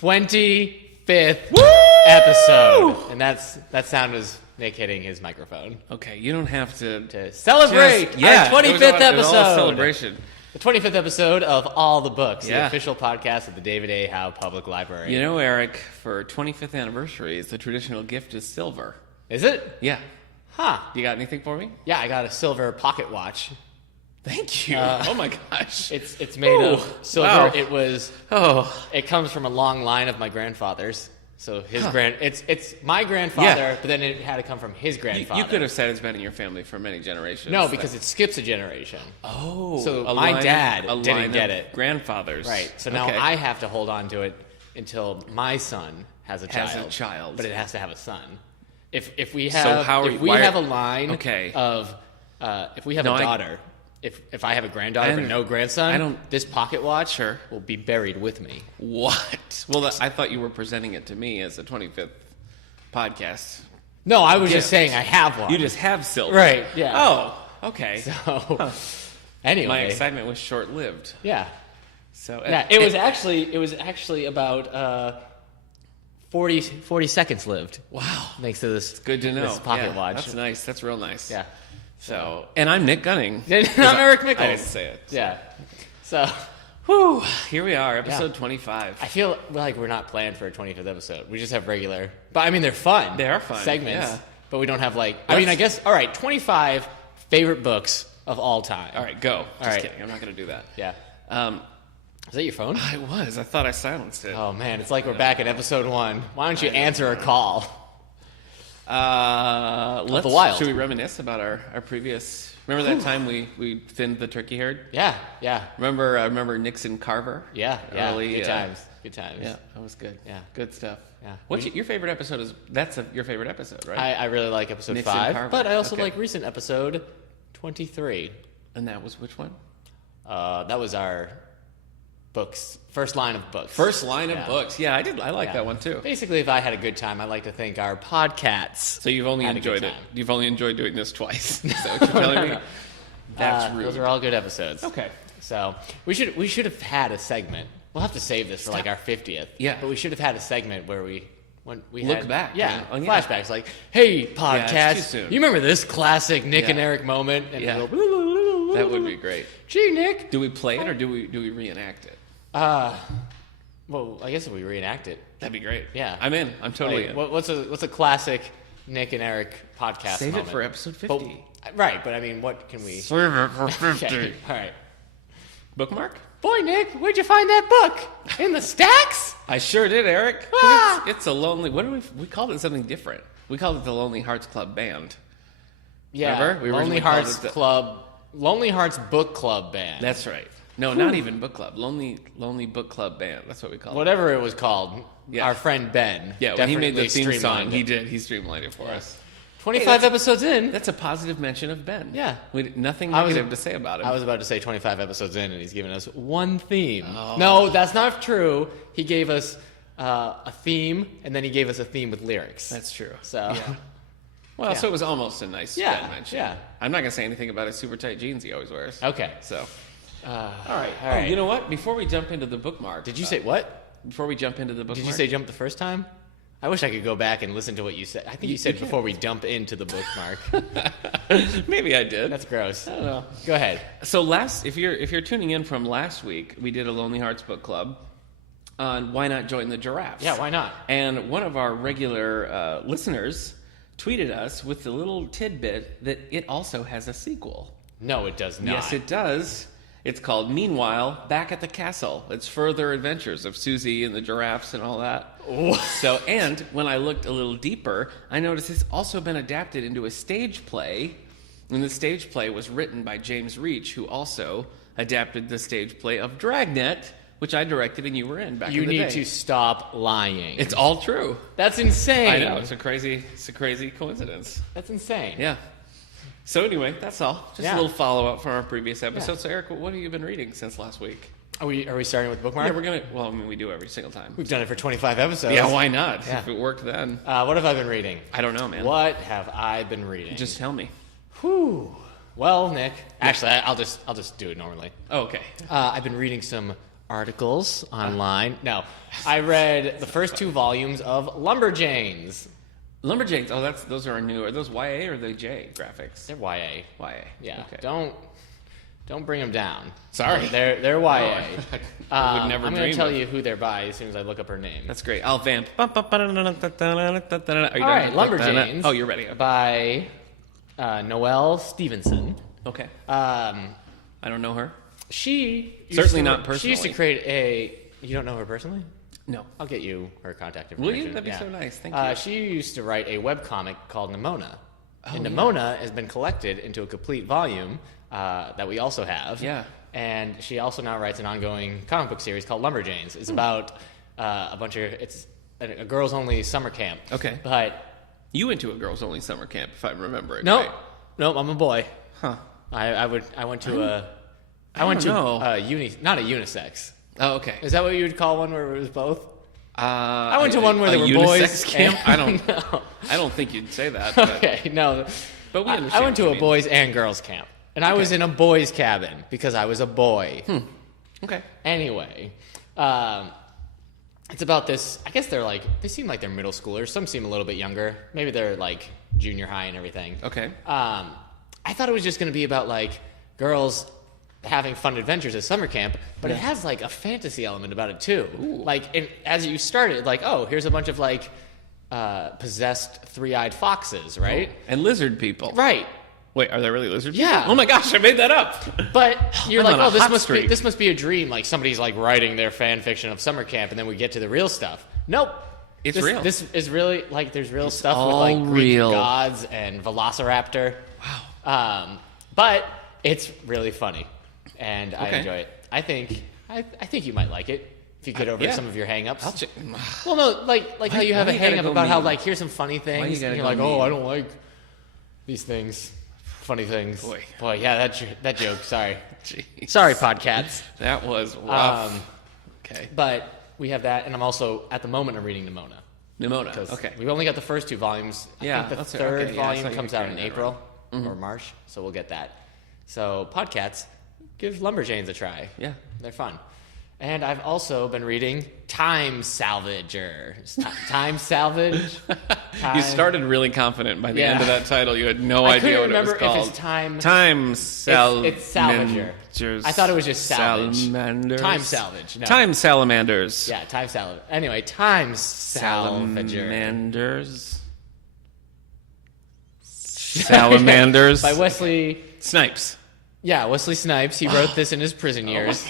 25th Woo! episode. And that sound was Nick hitting his microphone. Okay, you don't have to celebrate our 25th it was all a episode. celebration. The 25th episode of All the Books, the Yeah. official podcast of the David A. Howe Public Library. You know, Eric, for 25th anniversaries, the traditional gift is silver. Is it? Yeah. Huh. You got anything for me? Yeah, I got a silver pocket watch. Thank you. Oh my gosh. It's made of silver. Wow. It comes from a long line of my grandfathers. So his it's my grandfather, but then it had to come from his grandfather. You could have said it's been in your family for many generations. No, because it skips a generation. Oh. So my dad didn't get it. Grandfathers. Right. So now I have to hold on to it until my son has a child. But it has to have a son. If we have a line of if we have a daughter, if I have a granddaughter but no grandson, this pocket watch will be buried with me. What? Well, I thought you were presenting it to me as a 25th podcast. No, I was just saying I have one. You just have silver. Right, yeah. Oh, okay. So, anyway. My excitement was short-lived. Yeah. So it was actually about 40 seconds lived. Wow. Thanks to this. It's good to know. This pocket watch. That's nice. That's real nice. Yeah. So, and I'm Nick Gunning. I'm Eric Mickles. I didn't say it. So. Yeah. So, whew, here we are, episode 25. I feel like we're not planned for a 25th episode. We just have regular, but I mean they're fun. They are fun segments. Yeah. But we don't have I guess. All right, 25 favorite books of all time. All right, go. Just kidding. I'm not going to do that. Yeah. Is that your phone? I was. I thought I silenced it. Oh man, it's like we're back at episode 1. Why don't you answer a call? Let's, the wild. Should we reminisce about our previous? Remember that time we thinned the turkey herd? Yeah. Remember Nixon Carver? Yeah. Early, Good times. Yeah, that was good. Yeah, good stuff. Yeah. What's your favorite episode? Your favorite episode, right? I really like episode Nixon 5, Carver. but I also like recent episode 23. And that was which one? That was our books. First line of books. First line of books. Yeah, I like that one too. Basically, if I had a good time, I like to thank our podcasts. So you've only enjoyed it. You've only enjoyed doing this twice. Is that what you're telling me? That's rude. Those are all good episodes. Okay. So we should have had a segment. We'll have to save this for our 50th. Yeah. But we should have had a segment where we look back. Yeah. Flashbacks like, hey, podcast. Yeah, it's too soon. You remember this classic Nick and Eric moment? And we'll go, that would be great. Gee, Nick. Do we play it or do we reenact it? Well, I guess if we reenact it, that'd be great. Yeah, I'm in. I'm totally in. What's a classic Nick and Eric podcast? Save moment? it for episode 50. Right, but I mean, what can we? Save it for 50. Okay, all right. Bookmark? Boy, Nick, where'd you find that book? In the stacks? I sure did, Eric. It's a lonely. What do we called it something different? We called it the Lonely Hearts Club Band. Yeah, remember? Lonely Hearts Book Club Band. That's right. No, not even book club. Lonely Book Club Band. That's what we called it. Whatever it was called. Yeah. Our friend Ben. Yeah, when he made the theme song, he did. He streamlined it for us. 25 episodes in. That's a positive mention of Ben. Yeah. Nothing negative to say about him. I was about to say 25 episodes in, and he's given us one theme. Oh. No, that's not true. He gave us a theme, and then he gave us a theme with lyrics. That's true. So, yeah. Well, so it was almost a nice Ben mention. Yeah. I'm not going to say anything about his super tight jeans he always wears. Okay. So, all right. Oh, you know what? Before we jump into the bookmark. Did you say what? Before we jump into the bookmark. Did you say jump the first time? I wish I could go back and listen to what you said. I think you said before we jump into the bookmark. Maybe I did. That's gross. I don't know. Go ahead. So if you're tuning in from last week, we did a Lonely Hearts Book Club on Why Not Join the Giraffes. Yeah, why not? And one of our regular listeners tweeted us with the little tidbit that it also has a sequel. No, it does not. Yes, it does. It's called Meanwhile, Back at the Castle. It's further adventures of Susie and the giraffes and all that. So, and when I looked a little deeper, I noticed it's also been adapted into a stage play. And the stage play was written by James Reach, who also adapted the stage play of Dragnet, which I directed and you were in back in the day. You need to stop lying. It's all true. That's insane. I know. It's a crazy coincidence. That's insane. Yeah. So anyway, that's all. Just a little follow-up from our previous episode. Yeah. So Eric, what have you been reading since last week? Are we starting with bookmark? Yeah, we're going to... Well, I mean, we do every single time. We've done it for 25 episodes. Yeah, why not? Yeah. If it worked then. What have I been reading? I don't know, man. What have I been reading? Just tell me. Well, Nick... Actually, I'll just do it normally. Oh, okay. I've been reading some articles online. No, I read the first 2 volumes of Lumberjanes. Lumberjanes. Oh, those are new. Are those YA or are they J graphics? They're YA. YA. Yeah. Okay. Don't bring them down. Sorry. They're YA. I would never I'm going to tell you who they're by as soon as I look up her name. That's great. I'll vamp. Are you done? All right, Lumberjanes. Oh, you're ready. Okay. By Noelle Stevenson. Okay. I don't know her. She certainly not personally. She used to create a. You don't know her personally? No. I'll get you her contact information. Will you? That'd be so nice. Thank you. She used to write a webcomic called Nimona. And Nimona has been collected into a complete volume that we also have. Yeah. And she also now writes an ongoing comic book series called Lumberjanes. It's about it's a girls-only summer camp. Okay. But you went to a girls-only summer camp, if I remember it. Nope. Right. Nope, I'm a boy. Huh. I went to not a unisex. Oh, okay. Is that what you would call one where it was both? I went to one where there were boys camp. And, I don't know. I don't think you'd say that. But, okay, no. But we understand. I went to a boys and girls camp, and I was in a boys cabin because I was a boy. Okay. Anyway, it's about this. I guess they seem like they're middle schoolers. Some seem a little bit younger. Maybe they're like junior high and everything. Okay. I thought it was just going to be about like girls having fun adventures at summer camp, but it has like a fantasy element about it too. Ooh. Like as you started, like, oh, here's a bunch of like possessed 3-eyed foxes, right? And lizard people. Right. Wait, are there really lizard people? Yeah. Oh my gosh, I made that up. But you're I'm like, on a oh, hot this must be a dream. Like somebody's like writing their fan fiction of summer camp, and then we get to the real stuff. Nope. It's real. This is really like there's real stuff with all like Greek real. gods and Velociraptor. Wow. But it's really funny, and I Okay. enjoy it. I think you might like it if you get over some of your hang-ups. Well, no, like how you have a hang-up about how like here's some funny Why things, you gotta and you're go like, mean? oh, I don't like these things, funny things. Boy, yeah, that joke. Sorry, Jeez. sorry, podcasts. That was rough. Okay. But we have that, and I'm also at the moment I'm reading Nimona. Nimona. Okay. We've only got the first 2 volumes. I think the third volume comes out in April or March, so we'll get that. So, podcasts, give Lumberjanes a try. Yeah. They're fun. And I've also been reading Time Salvager. Time Salvage? You started really confident. By the end of that title, you had no idea what it was called. I couldn't remember if it's Time... Time It's Salvager. I thought it was just salvage. Salamanders. Time Salvage. No. Time Salamanders. Yeah, Time Salvage. Anyway, Time Salvager. Salamanders. Salamanders. By Wesley... Snipes. Yeah, Wesley Snipes. He wrote this in his prison years.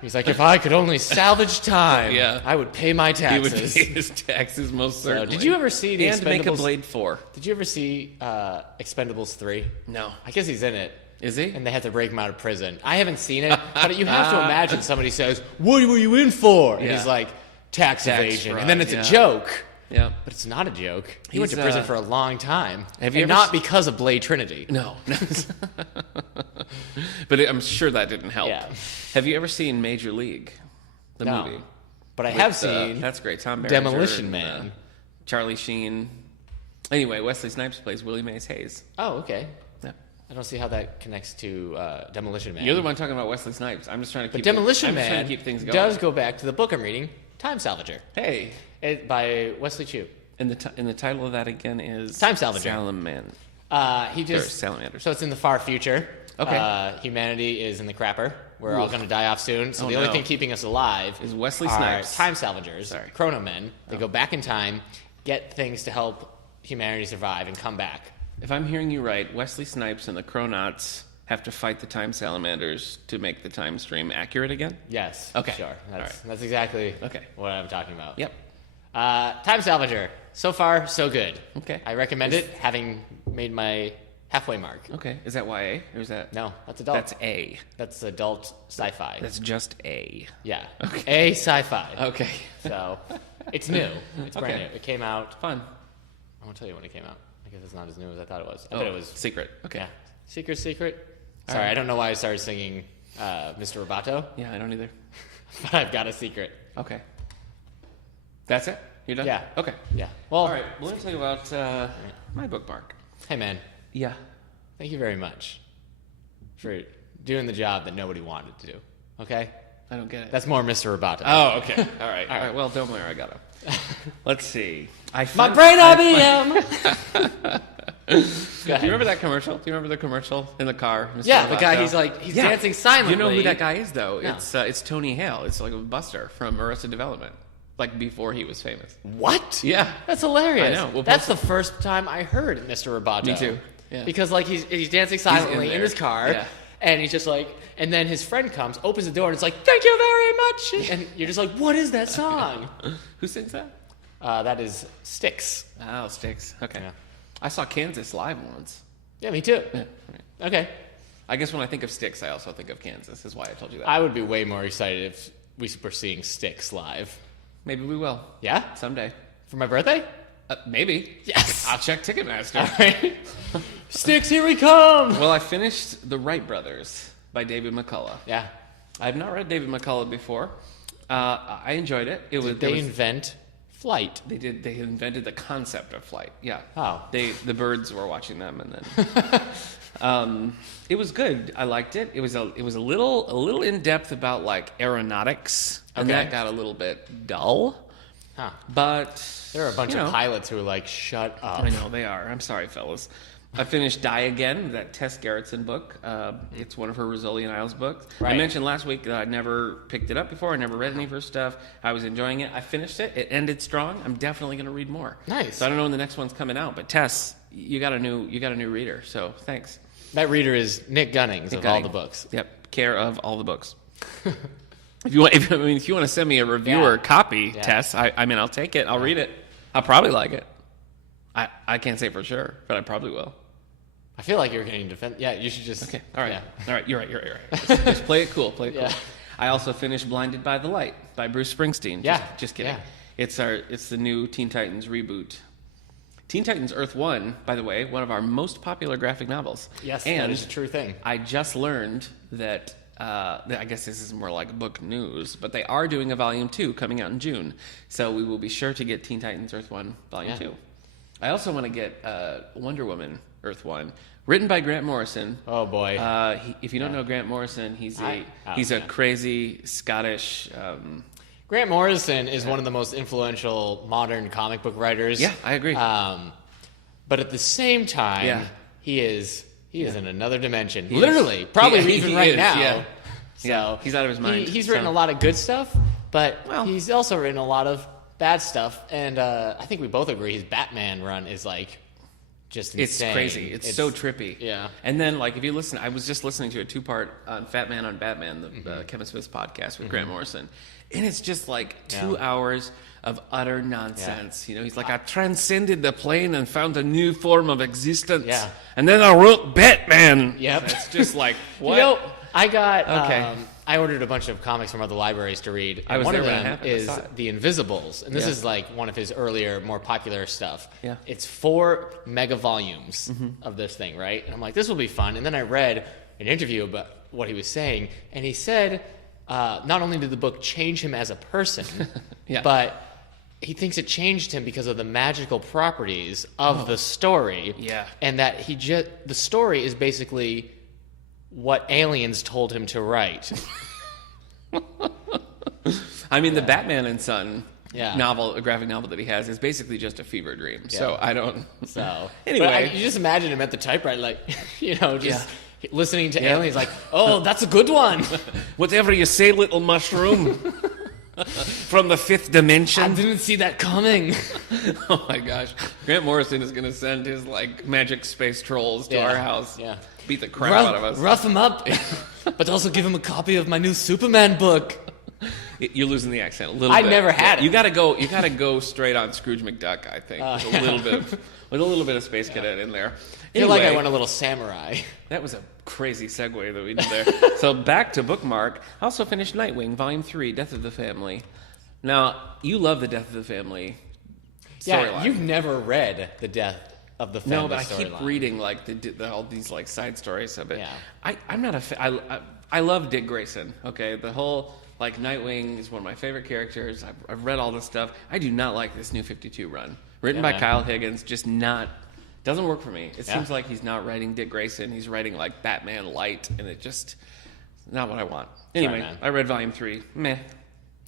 He's like, if I could only salvage time, I would pay my taxes. He would pay his taxes, most certainly. Did you ever see the And Expendables? make a Blade 4. Did you ever see Expendables 3? No. I guess he's in it. Is he? And they had to break him out of prison. I haven't seen it, but you have to imagine somebody says, what were you in for? And he's like, tax evasion. fraud, And then it's a joke. Yeah. But it's not a joke. He went to prison for a long time. Have you and ever not because of Blade Trinity. No. But I'm sure that didn't help. Yeah. Have you ever seen Major League? The movie. But I have seen that's great. Tom Berenger Demolition and, Man. Charlie Sheen. Anyway, Wesley Snipes plays Willie Mays Hayes. Oh, okay. Yeah. I don't see how that connects to Demolition Man. You're the one talking about Wesley Snipes. I'm just trying to keep. But Demolition I'm just trying Man to keep things going. does go back to the book I'm reading, Time Salvager. Hey. By Wesley Chu. And the title of that again is Time Salvager. Salamanders. So it's in the far future. Okay. Humanity is in the crapper. We're all going to die off soon. So the only thing keeping us alive is Wesley are Snipes. Time Salvagers, Chrono Men. They go back in time, get things to help humanity survive, and come back. If I'm hearing you right, Wesley Snipes and the Chronauts have to fight the Time Salamanders to make the time stream accurate again? Yes. Okay. Sure. That's exactly what I'm talking about. Yep. Time Salvager. So far, so good. Okay. I recommend it, having made my halfway mark. Okay. Is that YA or is that? No, that's adult. That's A. That's adult sci-fi. That's just A. Yeah. Okay. A sci-fi. Okay. So, it's new. It's brand new. It came out. Fun. I won't tell you when it came out. I guess it's not as new as I thought it was. I bet it was secret. Okay. Yeah. Secret. Sorry, I don't know why I started singing Mr. Roboto. Yeah, I don't either. But I've got a secret. Okay. That's it? You're done? Yeah. Okay. Yeah. Well, all right. Well, let me tell you about my bookmark. Hey, man. Yeah. Thank you very much for doing the job that nobody wanted to do. Okay? I don't get it. That's more Mr. Roboto. Oh, okay. All right. Well, don't worry. I got him. Let's see. My brain IBM. Do you remember that commercial? Do you remember the commercial in the car? Mr. Yeah, Roboto? the guy, he's dancing silently. You know who that guy is, though? No. It's Tony Hale. It's like a Buster from Arrested Development. Like before he was famous. What? Yeah. That's hilarious. I know. That's the first time I heard Mr. Roboto. Me too. Yeah. Because like he's dancing silently in his car, Yeah. and he's just like, and then his friend comes, opens the door, and it's like, "Thank you very much," and you're just like, "What is that song?" Who sings that? That is Styx. Oh, Styx. Okay. Yeah. I saw Kansas live once. Yeah, me too. Yeah. Okay. I guess when I think of Styx, I also think of Kansas. Is why I told you that. I would be way more excited if we were seeing Styx live. Maybe we will. Yeah? Someday. For my birthday? Maybe. Yes. I'll check Ticketmaster. All right. Styx, here we come. Well, I finished The Wright Brothers by David McCullough. Yeah. I have not read David McCullough before. I enjoyed it. Did they invent flight? They did. They invented the concept of flight. Yeah. Oh. The birds were watching them, and then it was good. I liked it. It was a little in depth about like aeronautics, and that got a little bit dull. Huh. But there are a bunch of pilots who are like, "Shut up." I know they are. I'm sorry, fellas. I finished Die Again, that Tess Gerritsen book. It's one of her Rizzoli and Isles books. Right. I mentioned last week that I'd never picked it up before. I never read any of her stuff. I was enjoying it. I finished it. It ended strong. I'm definitely going to read more. Nice. So I don't know when the next one's coming out, but Tess, you got a new reader. So thanks. That reader is Nick Gunnings of all the books. Yep, care of all the books. If you want to send me a reviewer copy, Tess, I'll take it. I'll read it. I'll probably like it. I can't say for sure, but I probably will. I feel like you're getting defense. Yeah, you should just. Okay. All right. Yeah. All right. You're right. Just play it cool. Play it cool. Yeah. I also finished Blinded by the Light by Bruce Springsteen. Yeah. Just kidding. Yeah. It's the new Teen Titans reboot. Teen Titans Earth 1, by the way, one of our most popular graphic novels. Yes, and that is a true thing. I just learned that, I guess this is more like book news, but they are doing a Volume 2 coming out in June. So we will be sure to get Teen Titans Earth 1 Volume 2. I also want to get Wonder Woman Earth 1, written by Grant Morrison. Oh, boy. If you don't know Grant Morrison, he's a crazy Scottish... Grant Morrison is one of the most influential modern comic book writers. Yeah, I agree. But at the same time, he is in another dimension. Literally, probably even right now. Yeah. So he's out of his mind. He's written a lot of good stuff, but he's also written a lot of bad stuff. And I think we both agree his Batman run is like just insane. It's crazy. It's so trippy. Yeah. And then, like, if you listen, I was just listening to a 2-part on Fat Man on Batman, the Kevin Smith's podcast with Grant Morrison. And it's just like 2 hours of utter nonsense. You know, he's like, I transcended the plane and found a new form of existence. Yeah. And then I wrote Batman. Yep. It's just like, what? You know, I got, I ordered a bunch of comics from other libraries to read. And one of them is The Invisibles. And this is like one of his earlier, more popular stuff. Yeah. It's 4 mega volumes of this thing, right? And I'm like, this will be fun. And then I read an interview about what he was saying. And he said, not only did the book change him as a person, but he thinks it changed him because of the magical properties of the story. Yeah. And that the story is basically what aliens told him to write. I mean, the Batman and Son novel, a graphic novel that he has, is basically just a fever dream. Yeah. So I don't. So anyway, you just imagine him at the typewriter, like, you know, just listening to aliens, like, oh, that's a good one. Whatever you say, little mushroom. From the 5th dimension. I didn't see that coming. Oh my gosh. Grant Morrison is going to send his like magic space trolls to our house. Yeah. Beat the crap out of us. Rough him up. But also give him a copy of my new Superman book. You're losing the accent a little bit. I never had it. You gotta go straight on Scrooge McDuck, I think. With a little bit of Space Cadet in there. I feel like I went a little samurai. That was a crazy segue that we did there. So back to bookmark. I also finished Nightwing, Volume 3, Death of the Family. Now, you love the Death of the Family storyline. You've never read the Death of the Family. No, but I keep reading like all these like side stories of it. Yeah. I'm not a fan. I love Dick Grayson. Okay, the whole like Nightwing is one of my favorite characters. I've read all this stuff. I do not like this New 52 run written by Kyle Higgins. Just not. Doesn't work for me. It seems like he's not writing Dick Grayson. He's writing like Batman Light, and it just Not what I want. Anyway, man. I read Volume 3. Meh.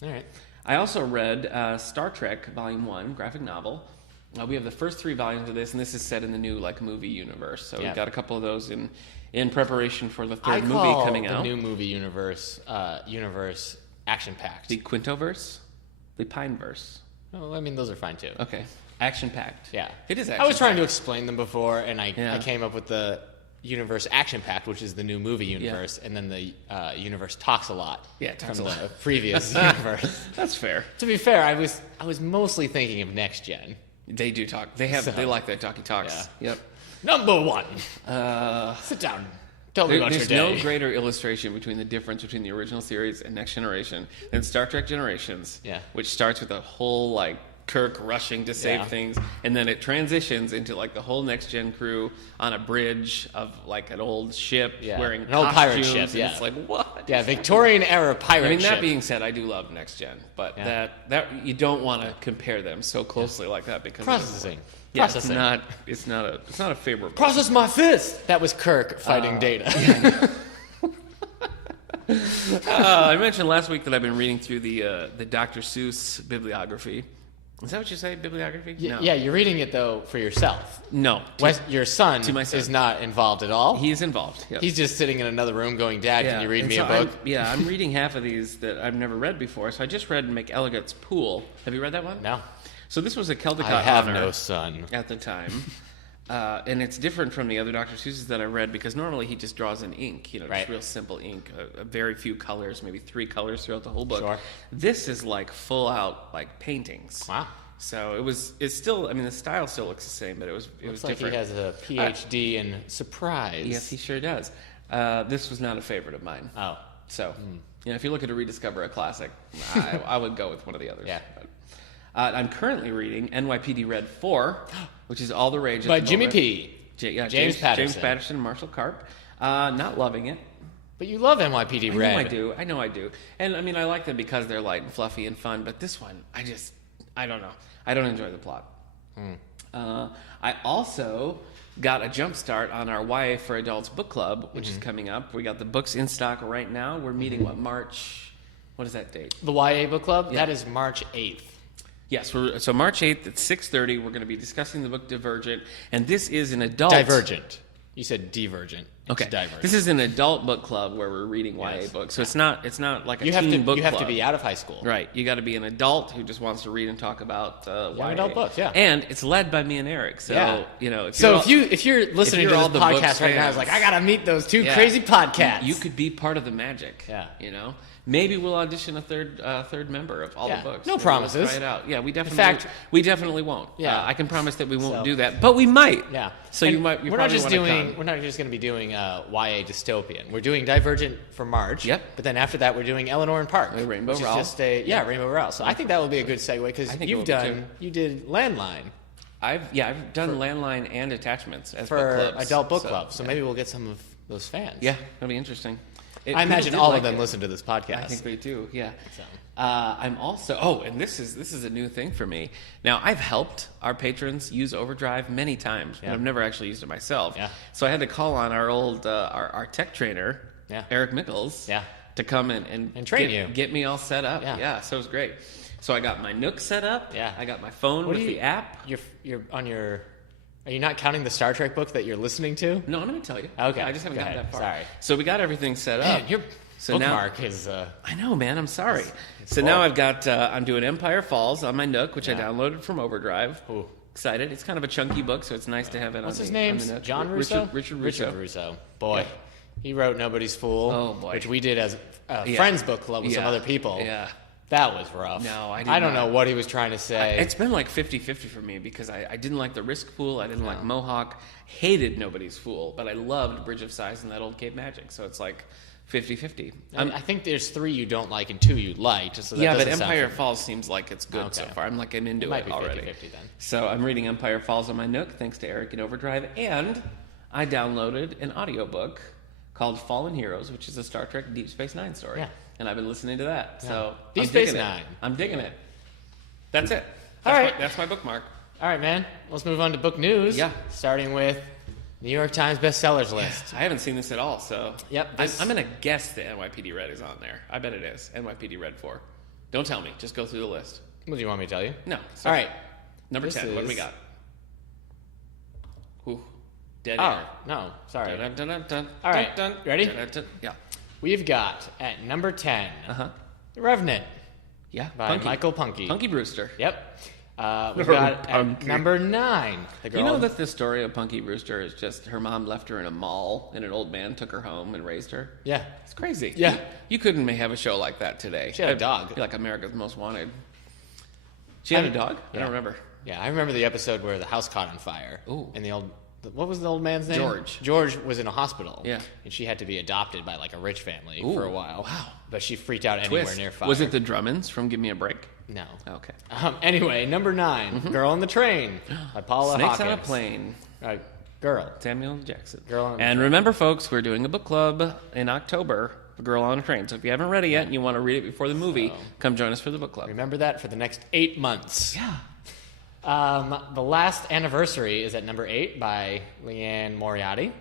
All right. I also read Star Trek Volume 1, graphic novel. We have the first 3 volumes of this, and this is set in the new movie universe. So we've got a couple of those in preparation for the third movie coming out. The new movie universe action-packed. The Quintoverse? The Pineverse? Oh, I mean, those are fine too. Okay. Action-packed. Yeah. It is action-packed. I was trying to explain them before, and I came up with the universe action-packed, which is the new movie universe, and then the universe talks a lot. Yeah, it talks from a lot. The previous universe. That's fair. To be fair, I was mostly thinking of Next Gen. They do talk. They like their talkie talks. Yeah. Yep. Number 1. Sit down. Tell me about your day. There's no greater illustration between the difference between the original series and Next Generation than Star Trek Generations, which starts with a whole Kirk rushing to save things, and then it transitions into the whole Next Gen crew on a bridge of an old ship wearing an old pirate ship. And it's what? Yeah, Victorian era pirate ship. That being said, I do love Next Gen, but that you don't want to compare them so closely like that because processing. Yeah, it's not a favorable. Process my fist. That was Kirk fighting Data. I mentioned last week that I've been reading through the Dr. Seuss bibliography. Is that what you say, bibliography? No. Yeah, you're reading it, though, for yourself. No. Your son is not involved at all? He's involved, yes. He's just sitting in another room going, Dad, can you read me a book? I'm reading half of these that I've never read before. So I just read McElligot's Pool. Have you read that one? No. So this was a Caldecott I have honor no son. At the time. And it's different from the other Dr. Seuss's that I read because normally he just draws in ink, just real simple ink, a very few colors, maybe 3 colors throughout the whole book. Sure. This is full out paintings. Wow. So it's still, the style still looks the same, but it was different. Like he has a PhD in surprise. Yes, he sure does. This was not a favorite of mine. Oh. So, if you're looking to rediscover a classic, I would go with one of the others. Yeah. But, I'm currently reading NYPD Red 4, which is all the rage by Jimmy P. James Patterson and Marshall Karp. Not loving it. But you love NYPD Red. I know I do. And, I like them because they're light and fluffy and fun, but this one, I don't know. I don't enjoy the plot. I also got a jump start on our YA for Adults book club, which is coming up. We got the books in stock right now. We're meeting, March... What is that date? The YA book club? Yeah. That is March 8th. Yes, so March 8th at 6:30, we're going to be discussing the book Divergent, and this is an adult... Divergent. You said Divergent. Okay. Divergent. This is an adult book club where we're reading YA books, so it's not like a teen book club. You have to be out of high school. Right. You got to be an adult who just wants to read and talk about YA. Adult books, yeah. And it's led by me and Eric, so if you're listening to this podcast right now, it's I got to meet those two crazy podcasts. You could be part of the magic. Yeah. Maybe we'll audition a third member of all the books. No promises. We'll try it out. Yeah, we definitely won't. Yeah. I can promise that we won't do that, but we might. Yeah. So we're not just going to be doing YA dystopian. We're doing Divergent for March. Yep. But then after that, we're doing Eleanor and Park. Rainbow which Rowell. Is just Rainbow Rowell. So I think that will be a good segue because you did Landline. I've done Landline and Attachments as for book clubs, adult book clubs. So maybe we'll get some of those fans. Yeah, that'll be interesting. I imagine all of them listen to this podcast. I think they do. Yeah. So. I'm also. and this is a new thing for me. Now I've helped our patrons use Overdrive many times, but I've never actually used it myself. Yeah. So I had to call on our old our tech trainer, Eric Mickles, to come and train get me all set up. Yeah. So it was great. So I got my Nook set up. Yeah. I got my phone with the app. You're on your. Are you not counting the Star Trek book that you're listening to? No, I'm going to tell you. Okay. I just haven't gotten that far. Sorry. So we got everything set up. Man, your bookmark is... I know, man. I'm sorry. So now I've got... I'm doing Empire Falls on my Nook, which I downloaded from Overdrive. Ooh. Excited. It's kind of a chunky book, so it's nice to have it What's his name? John Russo? Richard Russo. Boy. Yeah. He wrote Nobody's Fool. Oh, boy. Which we did as a friends book club with some other people. Yeah. That was rough. No, I don't know what he was trying to say. It's been 50-50 for me because I didn't like the Risk Fool. I didn't like Mohawk. Hated Nobody's Fool. But I loved Bridge of Sighs and that old Cape Magic. So it's 50-50. I think there's 3 you don't like and 2 you like. So but Empire Falls seems like it's good so far. I'm into it already. 50-50 then. So I'm reading Empire Falls on my Nook thanks to Eric in Overdrive. And I downloaded an audiobook called Fallen Heroes, which is a Star Trek Deep Space Nine story. Yeah. And I've been listening to that. So Deep Space Nine. I'm digging it. That's it. All right. That's my bookmark. All right, man. Let's move on to book news. Yeah. Starting with New York Times bestsellers list. I haven't seen this at all, so... Yep. I'm going to guess the NYPD Red is on there. I bet it is. NYPD Red 4. Don't tell me. Just go through the list. What do you want me to tell you? No. All right. Number 10. What do we got? Ooh. Dead air. Oh, no. Sorry. Dun, dun, dun, dun, all right. Dun, ready? Dun, dun, dun. Yeah. We've got, at number 10, The Revenant. Yeah. By Punky. Michael Punky. Punky Brewster. Yep. We've got at number 9. The girl. You know that the story of Punky Brewster is just her mom left her in a mall and an old man took her home and raised her? Yeah. It's crazy. Yeah. You couldn't have a show like that today. She had a dog. Like America's Most Wanted. She had a dog? Yeah. I don't remember. Yeah, I remember the episode where the house caught on fire. Ooh. And what was the old man's name? George. George was in a hospital. Yeah. And she had to be adopted by like a rich family Ooh, for a while. wow. But she freaked out anywhere near fire. Was it the Drummonds from Give Me a Break? No. Okay. Anyway, number 9, Girl on the Train by Paula Snakes Hawkins. on a Plane. Girl. Samuel Jackson. Girl on the And Train. remember, folks, we're doing a book club in October, Girl on a Train. So if you haven't read it yet and you want to read it before the movie, come join us for the book club. Remember that for the next 8 months. Yeah. The Last Anniversary is at number 8 by Leanne Moriarty.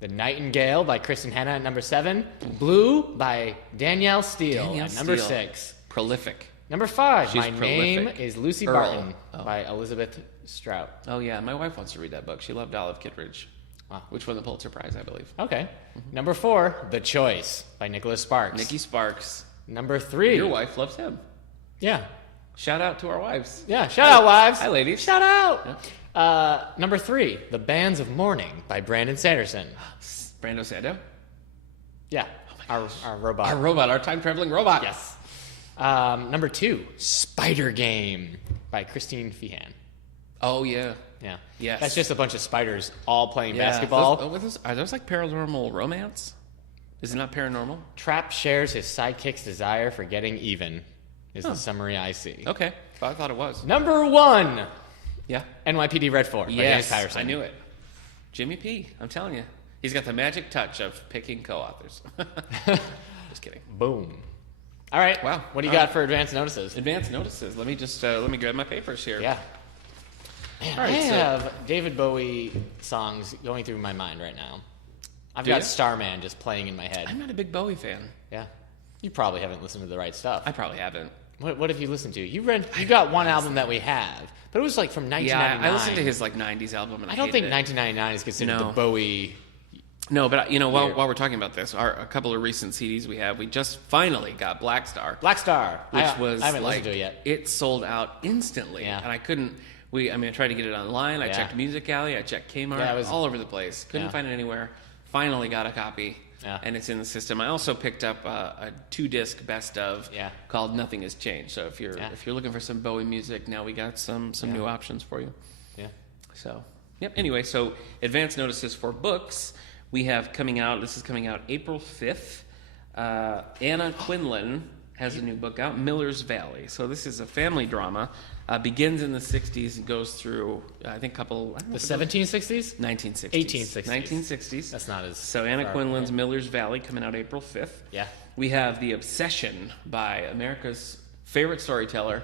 The Nightingale by Kristen Hanna at number 7. Blue by Danielle Steele at number 6. Prolific. Number 5, She's My prolific. Name is Lucy Earl. Barton by Elizabeth Strout. Oh, yeah. My wife wants to read that book. She loved Olive Kitteridge, Wow. which won the Pulitzer Prize, I believe. Okay. Number 4, The Choice by Nicholas Sparks. Nikki Sparks. Number 3. Your wife loves him. Yeah. Shout out to our wives. Yeah, shout out, wives. Hi, ladies. Shout out. Number 3, The Bands of Mourning by Brandon Sanderson. Brando Sando? Yeah, our robot. Our robot, our time-traveling robot. Yes. Number 2, Spider Game by Christine Feehan. Oh, yeah. Yeah. Yes. That's just a bunch of spiders all playing basketball. Are those like paranormal romance? Is it not paranormal? Trap shares his sidekick's desire for getting even, is the summary I see. Okay. I thought it was. Number 1, Yeah. NYPD Red 4 by Yes, James Patterson. I knew it. Jimmy P. I'm telling you. He's got the magic touch of picking co-authors. Just kidding. Boom. All right. Wow. What do you got for advance notices? Advance notices. Let me just let me grab my papers here. Yeah. Man, All right, I so- have David Bowie songs going through my mind right now. I've got you? Starman just playing in my head. I'm not a big Bowie fan. Yeah. You probably haven't listened to the right stuff. I probably haven't. What have you listened to? You got one album that we have, but it was like from 1999. Yeah, I listened to his like '90s album, and I don't think hated it. 1999 is considered No. the Bowie. No, but while Weird. we're talking about this, a couple of recent CDs we just finally got Black Star, Black Star, which I was haven't like listened to it yet. it sold out instantly, Yeah. and I couldn't. I tried to get it online. I Yeah. checked Music Alley, I checked Kmart, Yeah, it was- all over the place. Couldn't Yeah. find it anywhere. Finally got a copy, Yeah. and it's in the system. I also picked up a 2-disc best of Yeah. called Nothing Has Changed. So if you're looking for some Bowie music, now we got some new options for you. Yeah. So, yep. Anyway, so advance notices for books we have coming out. This is coming out April 5th. Anna Quinlan has a new book out, Miller's Valley. So this is a family drama. Begins in the 60s and goes through, I think, The 1760s? 1960s. 1860s. 1960s. That's not as So Anna far, Quinlan's Miller's Valley coming out April 5th. Yeah. We have The Obsession by America's favorite storyteller.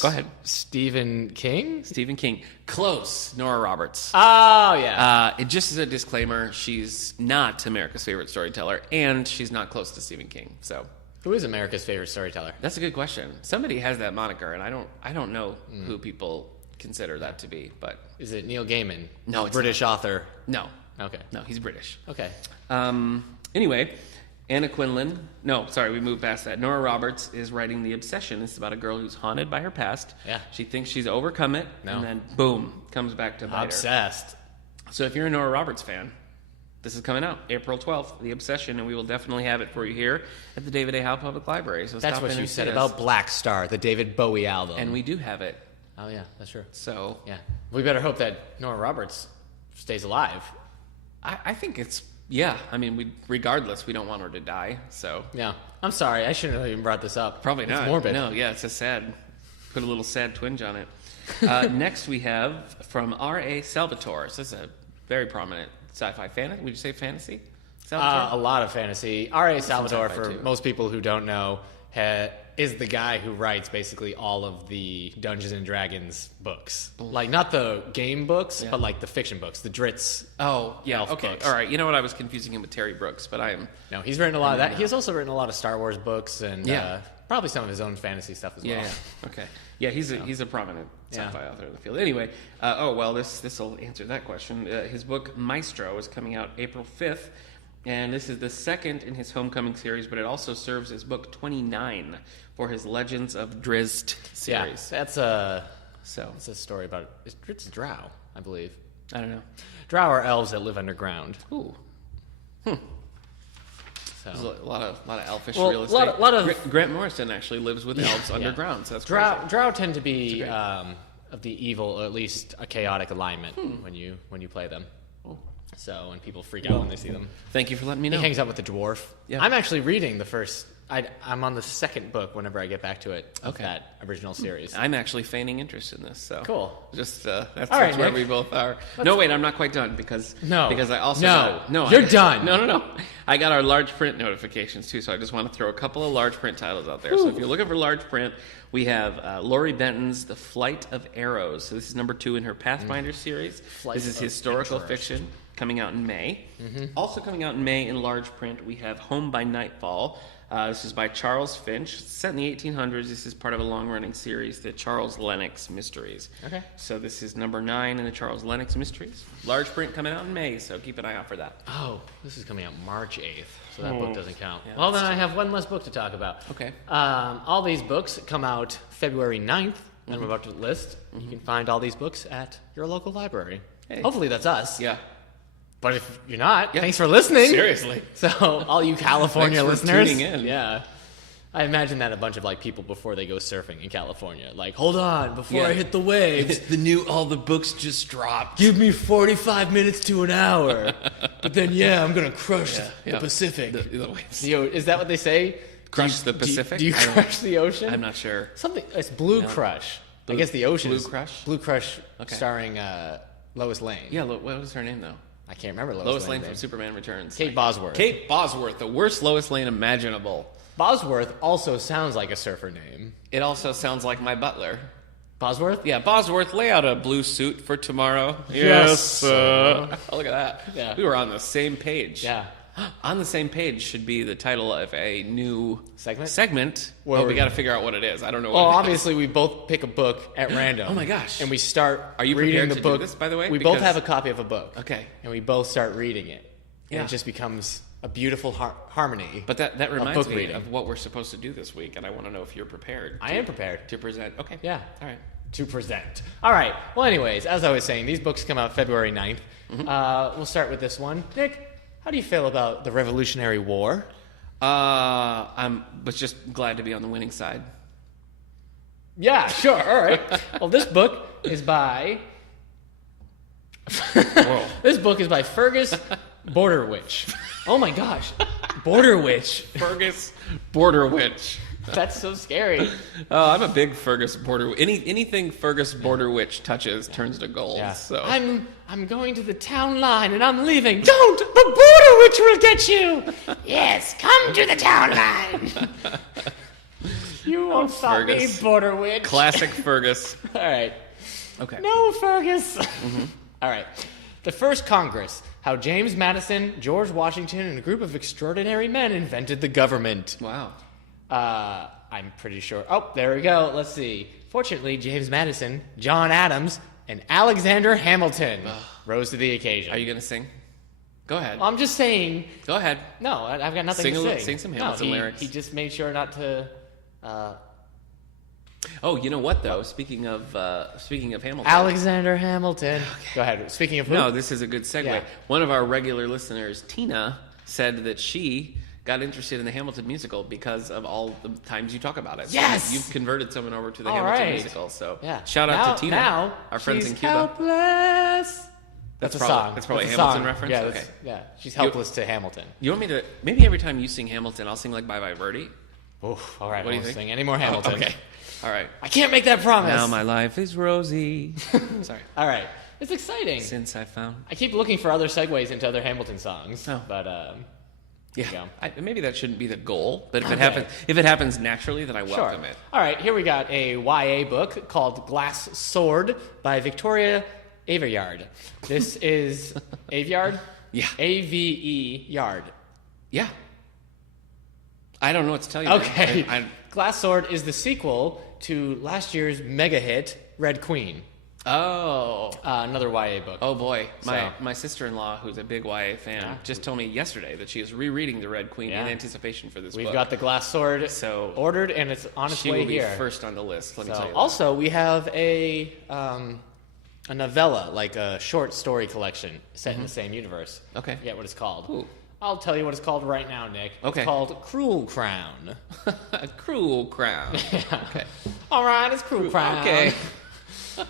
Go ahead. Stephen King? Stephen King. Close. Nora Roberts. Oh, yeah. It just as a disclaimer, she's not America's favorite storyteller, and she's not close to Stephen King. So Who is America's favorite storyteller? that's a good question. Somebody has that moniker, and I don't know who people consider that to be, but Is it Neil Gaiman? No, it's British author. no, Okay. no, he's British. Okay. Anyway, Anna Quinlan. No, sorry, we moved past that. Nora Roberts is writing The Obsession. It's about a girl who's haunted by her past. Yeah. She thinks she's overcome it, No. and then boom, comes back to bite her. Obsessed. So if you're a Nora Roberts fan, this is coming out April 12th, The Obsession, and we will definitely have it for you here at the David A. Howe Public Library. So That's stop what in you and said see about us. Black Star, the David Bowie album. And we do have it. Oh, yeah, that's true. So Yeah. We better hope that Nora Roberts stays alive. I think it's, yeah. I mean, regardless, we don't want her to die. So Yeah. I'm sorry. I shouldn't have even brought this up. probably not. It's morbid. No, yeah, it's a sad. Put a little sad twinge on it. Next, we have from R.A. Salvatore. So this is a very prominent sci-fi fantasy. Would you say fantasy? A Salvatore? lot of fantasy. R.A. Salvatore, sci-fi, for too. most people who don't know, is the guy who writes basically all of the Dungeons and Dragons books. Like, not the game books, but like the fiction books, the Dritz. Oh, yeah, okay. Books. All right, you know what? I was confusing him with Terry Brooks, but I am... No, he's written a lot of that. He's also written a lot of Star Wars books and probably some of his own fantasy stuff as well. Yeah, okay. Yeah, he's a prominent sci-fi author in the field. Anyway, this will answer that question. His book, Maestro, is coming out April 5th, and this is the second in his Homecoming series, but it also serves as book 29 for his Legends of Drizzt series. Yeah, that's a story about... It's Drow, I believe. I don't know. Drow are elves that live underground. Ooh. So. There's a lot of elfish real estate. Lot of Grant Morrison actually lives with elves underground, so that's crazy. Drow tend to be of the evil, or at least a chaotic alignment when you play them. Oh. So when people freak out when they see them. Thank you for letting me know. He hangs out with the dwarf. Yeah. I'm actually reading the first... I'm on the second book whenever I get back to it of that original series. I'm actually feigning interest in this. So cool. Just that's where we both are. No, wait, I'm not quite done because I also you're done. No. I got our large print notifications too, so I just want to throw a couple of large print titles out there. Ooh. So if you're looking for large print, we have Laurie Benton's The Flight of Arrows. So this is number 2 in her Pathfinder series. This is historical fiction coming out in May. Mm-hmm. Also coming out in May in large print, we have Home by Nightfall. This is by Charles Finch. It's set in the 1800s. This is part of a long-running series, the Charles Lennox Mysteries. Okay. So this is number 9 in the Charles Lennox Mysteries. Large print coming out in May, so keep an eye out for that. Oh, this is coming out March 8th, so that book doesn't count. Yeah, well, then I have one less book to talk about. Okay. All these books come out February 9th, and I'm about to list. You can find all these books at your local library. Hey. Hopefully that's us. Yeah. But if you're not, thanks for listening. Seriously. So all you California listeners, tuning in. Yeah. I imagine that a bunch of people before they go surfing in California, hold on, before I hit the waves. It's all the books just dropped. Give me 45 minutes to an hour. But then, I'm going to crush the Pacific. The waves. Is that what they say? Crush the Pacific? Do you crush the ocean? I'm not sure. It's Blue Crush. I guess the ocean is... Crush? Blue Crush starring Lois Lane. Yeah, what was her name, though? I can't remember Lois Lane from Superman Returns. Kate Bosworth. Kate Bosworth, the worst Lois Lane imaginable. Bosworth also sounds like a surfer name. It also sounds like my butler. Bosworth? Yeah, Bosworth, lay out a blue suit for tomorrow. Yes. Oh, look at that. Yeah. We were on the same page. Yeah. On the Same Page should be the title of a new segment. Well, we got to figure out what it is. I don't know what it is. Obviously, we both pick a book at random. Oh, my gosh. And we start Are you reading the to book. Do this, by the way? We both have a copy of a book. Okay. And we both start reading it. And it just becomes a beautiful harmony. But that reminds me of what we're supposed to do this week, and I want to know if you're prepared. I am prepared. To present. Okay. Yeah. All right. To present. All right. Well, anyways, as I was saying, these books come out February 9th. Mm-hmm. We'll start with this one. Nick, how do you feel about the Revolutionary War? I was just glad to be on the winning side. Yeah, sure. All right. Well, this book is by... This book is by Fergus Borderwitch. Oh my gosh. Borderwitch. Fergus Borderwitch. That's so scary. Oh, I'm a big Fergus Borderwitch. Anything Fergus Borderwitch touches turns to gold. Yeah. So I'm going to the town line and I'm leaving. Don't! The Borderwitch will get you! Yes, come to the town line. You won't stop me, Borderwitch. Classic Fergus. All right. Okay. No, Fergus. Mm-hmm. All right. The First Congress. How James Madison, George Washington, and a group of extraordinary men invented the government. Wow. I'm pretty sure. Oh, there we go. Let's see. Fortunately, James Madison, John Adams, and Alexander Hamilton rose to the occasion. Are you going to sing? Go ahead. Well, I'm just saying. Go ahead. No, I've got nothing to sing. Sing some Hamilton lyrics. He just made sure not to... Oh, you know what, though? Speaking of Hamilton. Alexander Hamilton. Okay. Go ahead. Speaking of who? No, this is a good segue. Yeah. One of our regular listeners, Tina, said that she got interested in the Hamilton musical because of all the times you talk about it. Yes! So you've converted someone over to the Hamilton musical. So shout out to Tina, our friends in Cuba. Helpless. That's a song. That's probably a Hamilton reference? Yeah, okay. Yeah, she's helpless to Hamilton. You want me to... Maybe every time you sing Hamilton, I'll sing like Bye Bye Birdie? Oof, all right. What do you think? Sing any more Hamilton. Oh, okay. All right. I can't make that promise. Now my life is rosy. Sorry. All right. It's exciting. Since I found... I keep looking for other segues into other Hamilton songs. Oh. But Yeah, maybe that shouldn't be the goal, but if it happens naturally, then I welcome it. All right, here we got a YA book called Glass Sword by Victoria Aveyard. This is Aveyard? Yeah. A-V-E Yard. Yeah. I don't know what to tell you. Okay. Glass Sword is the sequel to last year's mega hit, Red Queen. Oh. Another YA book. Oh, boy. My sister-in-law, who's a big YA fan, just told me yesterday that she is rereading The Red Queen in anticipation for this book. We've got The Glass Sword ordered, and it's on its way here. She will be first on the list, let me tell you that. Also, we have a novella, like a short story collection set in the same universe. Okay. I forget what it's called. Ooh. I'll tell you what it's called right now, Nick. Okay. It's called Cruel Crown. Cruel Crown. Okay. All right, it's Cruel Crown. Okay.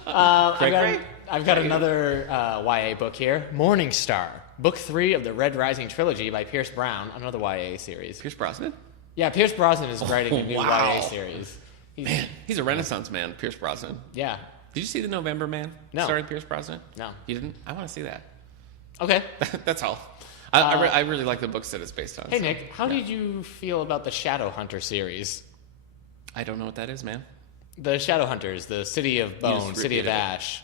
I've got another YA book here, Morning Star, Book 3 of the Red Rising trilogy by Pierce Brown, another YA series. Pierce Brosnan? Yeah, Pierce Brosnan is writing a new YA series. He's a Renaissance man, Pierce Brosnan. Yeah. Did you see The November Man? No. Starring Pierce Brosnan? No. You didn't? I want to see that. Okay. That's all. I really like the books that it's based on. Hey, Nick, how did you feel about the Shadowhunter series? I don't know what that is, man. The Shadowhunters, the City of Bone, City of Ash.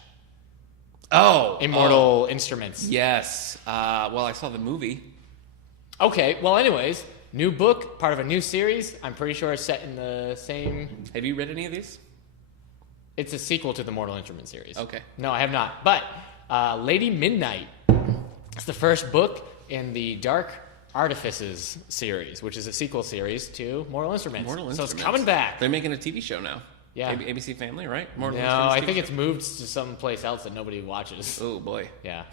Oh! Immortal Instruments. Yes. Well, I saw the movie. Okay, well, anyways, new book, part of a new series. I'm pretty sure it's set in the same... Have you read any of these? It's a sequel to the Mortal Instrument series. Okay. No, I have not. But Lady Midnight is the first book in the Dark Artifices series, which is a sequel series to Mortal Instruments. So it's coming back. They're making a TV show now. Yeah. ABC Family, right? No, I think it's moved to some place else that nobody watches. Oh, boy. Yeah.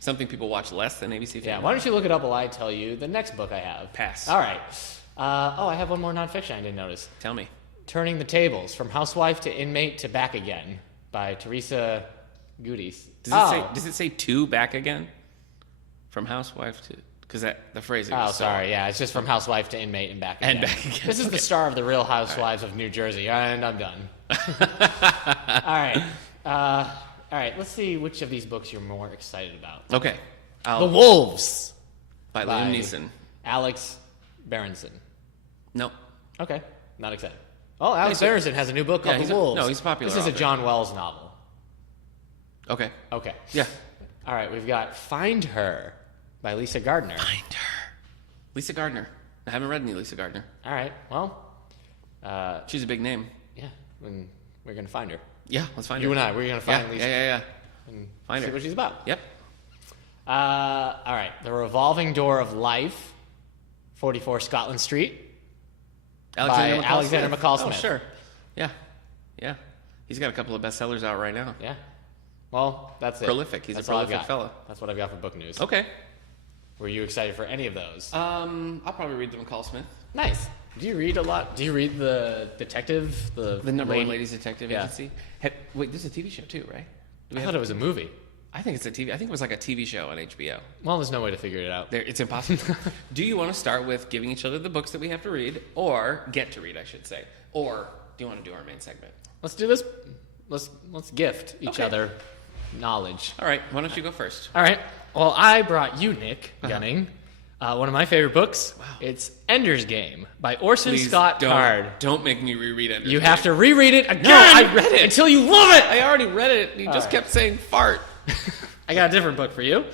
Something people watch less than ABC Family. Yeah, why don't you look it up while I tell you the next book I have. Pass. All right. I have one more nonfiction I didn't notice. Tell me. Turning the Tables, From Housewife to Inmate to Back Again by Teresa Goodies. Does it say to back again? From housewife to... Because the phrasing is sorry, yeah. It's just from housewife to inmate and back again. And back again. This is the star of The Real Housewives of New Jersey, and I'm done. All right, let's see which of these books you're more excited about. Okay. The Wolves by Liam Neeson. Alex Berenson. No. Okay, not excited. Oh, Alex Berenson has a new book called The Wolves. He's a popular This is author. a John Wells novel. Okay. Yeah. All right, we've got Find Her by Lisa Gardner. Find Her. Lisa Gardner. I haven't read any Lisa Gardner. All right, well. She's a big name. Yeah, and we're going to find her. Yeah, let's find her. You and I, we're going to find Lisa. Yeah. And find see her. what she's about. Yep. All right, The Revolving Door of Life, 44 Scotland Street. Alexander McCall Smith. Oh, sure. Yeah. He's got a couple of bestsellers out right now. Yeah. Well, that's it. Prolific. He's a prolific fellow. That's what I've got for book news. Okay. Were you excited for any of those? I'll probably read the McCall Smith. Nice. Do you read a lot? Do you read the detective? The number one ladies detective agency? Wait, this is a TV show too, right? I thought it was a movie. I think it's a TV. I think it was like a TV show on HBO. Well, there's no way to figure it out. It's impossible. Do you want to start with giving each other the books that we have to read, or get to read, I should say, or do you want to do our main segment? Let's do this. Let's gift each other knowledge. All right. Why don't you go first? All right. Well, I brought you, Nick Gunning, one of my favorite books. Wow. It's Ender's Game by Orson Scott Card. Don't make me reread Ender's Game. You have to reread it again. No, I read it until you love it. I already read it. You just kept saying fart. I got a different book for you.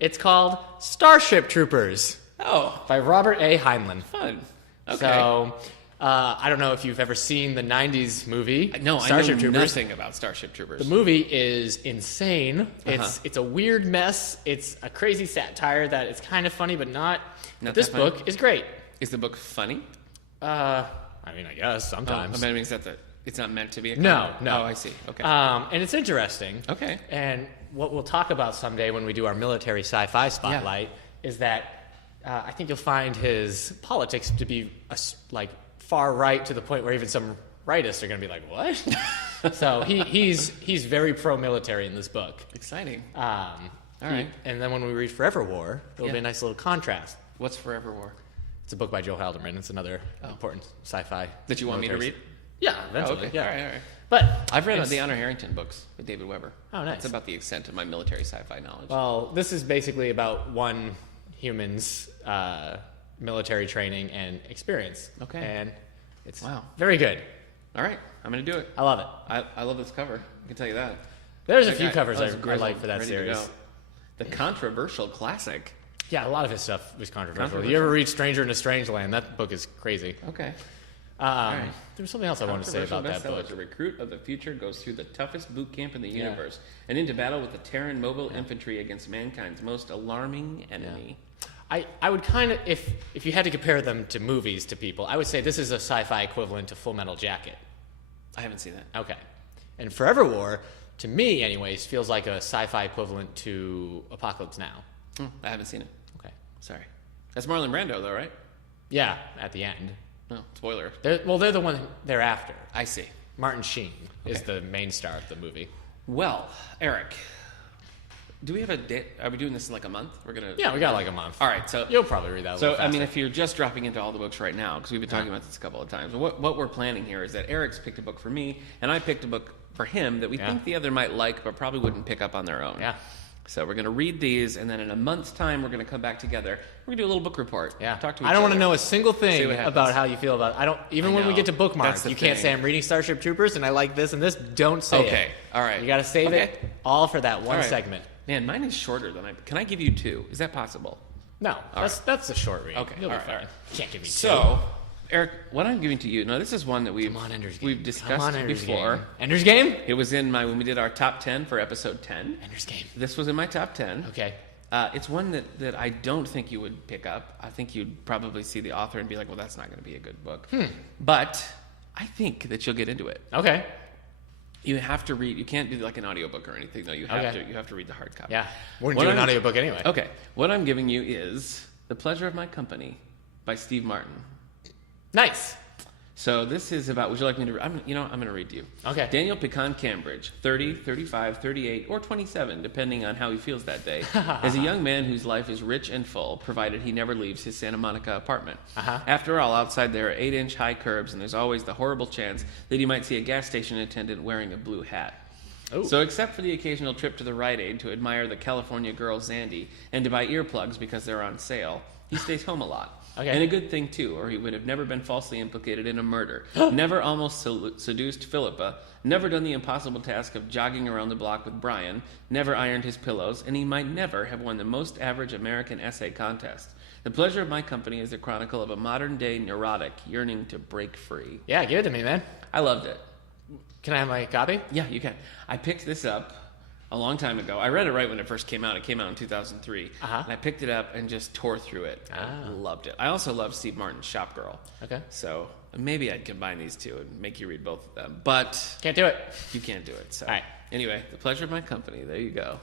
It's called Starship Troopers. Oh. By Robert A. Heinlein. Fun. Okay. So, I don't know if you've ever seen the 90s movie. No, Starship I know Troopers. nothing about Starship Troopers. The movie is insane. It's a weird mess. It's a crazy satire that it's kind of funny, but not this book is great. Is the book funny? I mean, I guess sometimes. I mean, it's not meant to be a No. Oh, I see. Okay. And it's interesting. Okay. And what we'll talk about someday when we do our military sci-fi spotlight is that I think you'll find his politics to be far right to the point where even some rightists are going to be like, what? So he's very pro-military in this book. Exciting. All right. And then when we read Forever War, it'll be a nice little contrast. What's Forever War? It's a book by Joe Haldeman. It's another important sci-fi. That you want me to read? Yeah, eventually. Oh, okay. Yeah. All right. But I've read the Honor Harrington books with David Weber. Oh, nice. That's about the extent of my military sci-fi knowledge. Well, this is basically about one human's military training and experience. Okay. And it's very good. All right. I'm going to do it. I love it. I love this cover. I can tell you that. There's a few covers I like for that series. The controversial classic. Yeah, a lot of his stuff was controversial. You Controversial. ever read Stranger in a Strange Land? That book is crazy. Okay. There was something else I wanted to say about that book. A recruit of the future goes through the toughest boot camp in the universe and into battle with the Terran mobile infantry against mankind's most alarming enemy. I would kind of, if you had to compare them to movies to people, I would say this is a sci-fi equivalent to Full Metal Jacket. I haven't seen that. Okay. And Forever War, to me anyways, feels like a sci-fi equivalent to Apocalypse Now. I haven't seen it. Okay. Sorry. That's Marlon Brando, though, right? Yeah, at the end. No, spoiler. They're the one thereafter. I see. Martin Sheen is the main star of the movie. Well, Eric, do we have a date? Are we doing this in like a month? Yeah, we got like a month. All right, so you'll probably read that. A little faster. If you're just dropping into all the books right now, because we've been talking about this a couple of times, what we're planning here is that Eric's picked a book for me, and I picked a book for him that we think the other might like, but probably wouldn't pick up on their own. Yeah. So we're going to read these, and then in a month's time, we're going to come back together. We're going to do a little book report. Yeah. Talk to each I don't other. want to know a single thing about how you feel about it. When we get to bookmarks, you can't say I'm reading Starship Troopers and I like this and this. Don't say it. Okay. All right. You got to save it all for that one segment. Man, mine is shorter than Can I give you 2? Is that possible? No. That's a short read. Okay. You'll be fine. Can't give me 2. So, Eric, what I'm giving to you, now this is one that we've discussed before. Ender's Game? It was in when we did our top 10 for episode 10. Ender's Game. This was in my top 10. Okay. It's one that I don't think you would pick up. I think you'd probably see the author and be like, well, that's not going to be a good book. But I think that you'll get into it. Okay. You have to read. You can't do like an audiobook or anything, though. You have to read the hard copy. Yeah. We're going to do an audiobook anyway. Okay. What I'm giving you is The Pleasure of My Company by Steve Martin. Nice. So this is about, would you like me to read? I'm going to read to you. Okay. Daniel Pecan Cambridge, 30, 35, 38, or 27, depending on how he feels that day, is a young man whose life is rich and full, provided he never leaves his Santa Monica apartment. After all, outside there are 8-inch high curbs, and there's always the horrible chance that he might see a gas station attendant wearing a blue hat. Ooh. So except for the occasional trip to the Rite Aid to admire the California girl Zandy and to buy earplugs because they're on sale, he stays home a lot. Okay. And a good thing, too, or he would have never been falsely implicated in a murder, never almost seduced Philippa, never done the impossible task of jogging around the block with Brian, never ironed his pillows, and he might never have won the most average American essay contest. The Pleasure of My Company is the chronicle of a modern-day neurotic yearning to break free. Yeah, give it to me, man. I loved it. Can I have my copy? Yeah, you can. I picked this up a long time ago. I read it right when it first came out. It came out in 2003. And I picked it up and just tore through it. I loved it. I also love Steve Martin's Shop Girl. Okay. So maybe I'd combine these two and make you read both of them. But can't do it. You can't do it. So all right. Anyway, The Pleasure of My Company. There you go.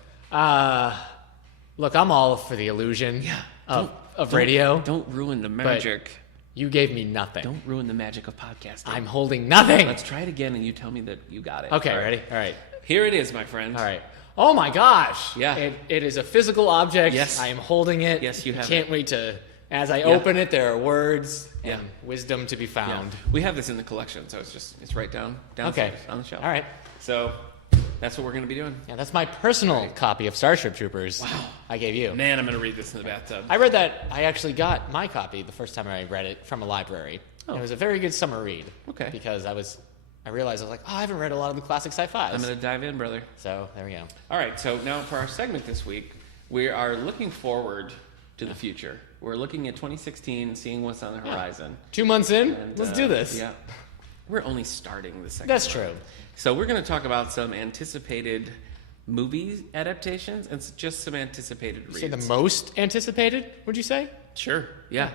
Look, I'm all for the illusion of radio. Don't ruin the magic. You gave me nothing. Don't ruin the magic of podcasting. I'm holding nothing. Let's try it again and you tell me that you got it. Okay, all right. Ready? All right. Here it is, my friend. All right. Oh my gosh. Yeah. It is a physical object. Yes. I am holding it. Yes, you have Can't wait to, as I open it, there are words and wisdom to be found. Yeah. We have this in the collection, so it's right downstairs on the shelf. All right. So that's what we're going to be doing. Yeah, that's my personal copy of Starship Troopers. Wow. I gave you. Man, I'm going to read this in the bathtub. I read that. I actually got my copy the first time I read it from a library. Oh. It was a very good summer read. Okay. Because I realized I was like, I haven't read a lot of the classic sci-fis. I'm going to dive in, brother. So there we go. All right. So now for our segment this week, we are looking forward to the future. We're looking at 2016, seeing what's on the horizon. 2 months in, let's do this. Yeah. We're only starting the second. That's true. So we're going to talk about some anticipated movie adaptations and just some anticipated reads. Say the most anticipated, would you say? Sure. Yeah.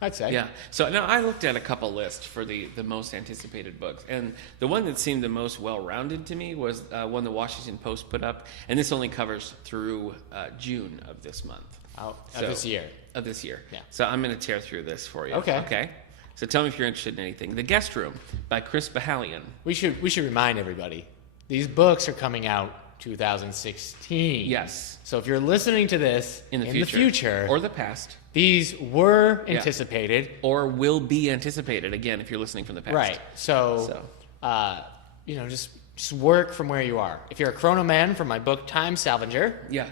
I'd say. Yeah. So now I looked at a couple lists for the most anticipated books, and the one that seemed the most well-rounded to me was one the Washington Post put up, and this only covers through June of this month. Of this year. Of this year. Yeah. So I'm going to tear through this for you. Okay. Okay. So tell me if you're interested in anything. The Guest Room by Chris Bahalian. We should remind everybody, these books are coming out 2016. Yes. So if you're listening to this in the future or the past, these were anticipated or will be anticipated again if you're listening from the past. Right. So just work from where you are. If you're a chrono man from my book Time Salvager, yeah,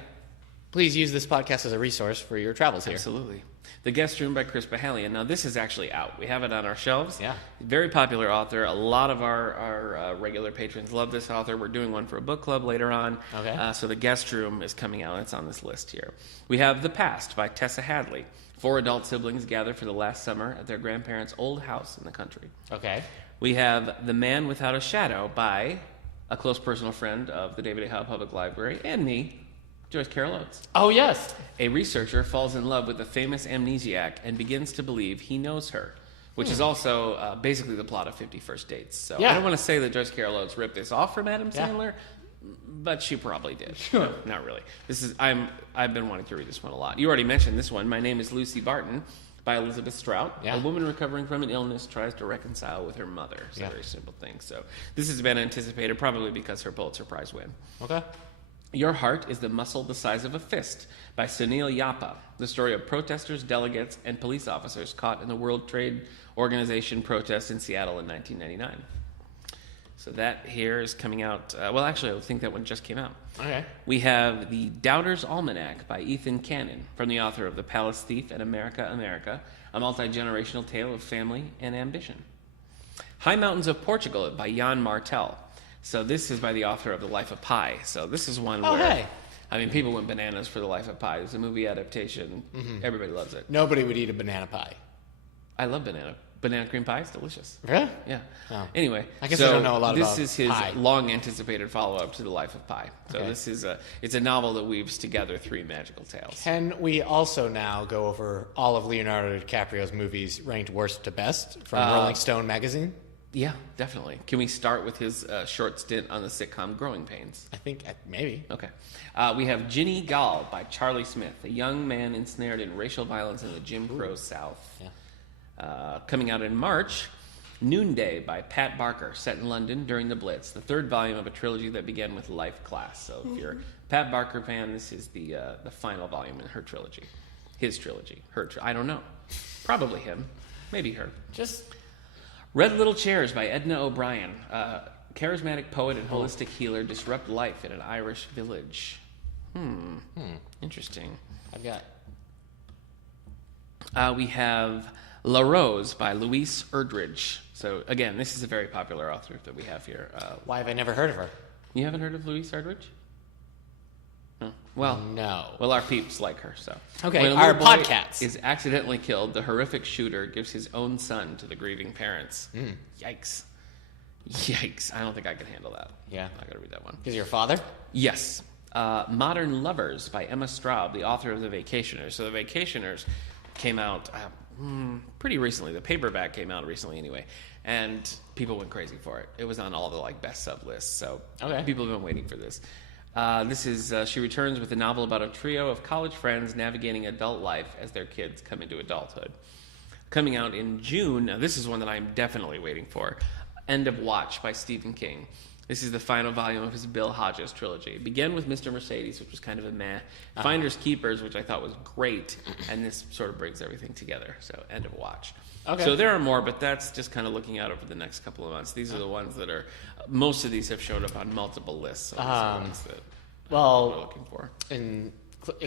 please use this podcast as a resource for your travels here. Absolutely. The Guest Room by Chris Bahalian. Now, this is actually out. We have it on our shelves. Yeah. Very popular author. A lot of our regular patrons love this author. We're doing one for a book club later on. Okay. So The Guest Room is coming out. It's on this list here. We have The Past by Tessa Hadley. 4 adult siblings gather for the last summer at their grandparents' old house in the country. Okay. We have The Man Without a Shadow by a close personal friend of the David A. Howe Public Library and me, Joyce Carol Oates. Oh, yes. A researcher falls in love with a famous amnesiac and begins to believe he knows her, which is also basically the plot of 50 First Dates. So I don't want to say that Joyce Carol Oates ripped this off from Adam Sandler, but she probably did. Sure. No, not really. I've been wanting to read this one a lot. You already mentioned this one. My Name is Lucy Barton by Elizabeth Strout. Yeah. A woman recovering from an illness tries to reconcile with her mother. It's a very simple thing. So this has been anticipated probably because her Pulitzer Prize win. Okay. Your Heart is the Muscle the Size of a Fist by Sunil Yapa, the story of protesters, delegates, and police officers caught in the World Trade Organization protests in Seattle in 1999. So that here is coming out. Well, actually, I think that one just came out. Okay. We have The Doubter's Almanac by Ethan Cannon, from the author of The Palace Thief and America, America, a multi-generational tale of family and ambition. High Mountains of Portugal by Jan Martel. So this is by the author of The Life of Pi. So this is one where, hey. I mean, people went bananas for The Life of Pi. It's a movie adaptation. Mm-hmm. Everybody loves it. Nobody would eat a banana pie. I love banana cream pie. It's delicious. Really? Yeah. Oh. Anyway, I guess I don't know a lot about this is his pie. long-anticipated follow-up to The Life of Pi. So Okay. this is it's a novel that weaves together 3 magical tales. Can we also now go over all of Leonardo DiCaprio's movies ranked worst to best from Rolling Stone magazine? Yeah, definitely. Can we start with his short stint on the sitcom Growing Pains? I think maybe. Okay. We have Ginny Gall by Charlie Smith, a young man ensnared in racial violence in the Jim Crow South. Yeah. Coming out in March, Noonday by Pat Barker, set in London during the Blitz, the 3rd volume of a trilogy that began with Life Class. So if you're a Pat Barker fan, this is the final volume in her trilogy. His trilogy. I don't know. Probably him. Maybe her. Just... Red Little Chairs by Edna O'Brien. Charismatic poet and holistic healer disrupt life in an Irish village. Interesting. I've got... We have La Rose by Louise Erdrich. So, again, this is a very popular author that we have here. Why have I never heard of her? You haven't heard of Louise Erdrich? No. Well, no. Well, our peeps like her, so. Okay, when a our little boy podcasts. is accidentally killed, the horrific shooter gives his own son to the grieving parents. Yikes. Yikes. I don't think I can handle that. Yeah. I gotta read that one. Is your father? Yes. Modern Lovers by Emma Straub, the author of The Vacationers. So The Vacationers came out pretty recently. The paperback came out recently anyway. And people went crazy for it. It was on all the best sub lists. So people have been waiting for this. This is she returns with a novel about a trio of college friends navigating adult life as their kids come into adulthood. Coming out in June, now this is one that I'm definitely waiting for, End of Watch by Stephen King. This is the final volume of his Bill Hodges trilogy. It began with Mr. Mercedes, which was kind of a meh. Finders Keepers, which I thought was great, and this sort of brings everything together. So End of Watch. Okay. So there are more, but that's just kind of looking out over the next couple of months. These are the ones that are, most of these have showed up on multiple lists. So these are the ones that we're looking for.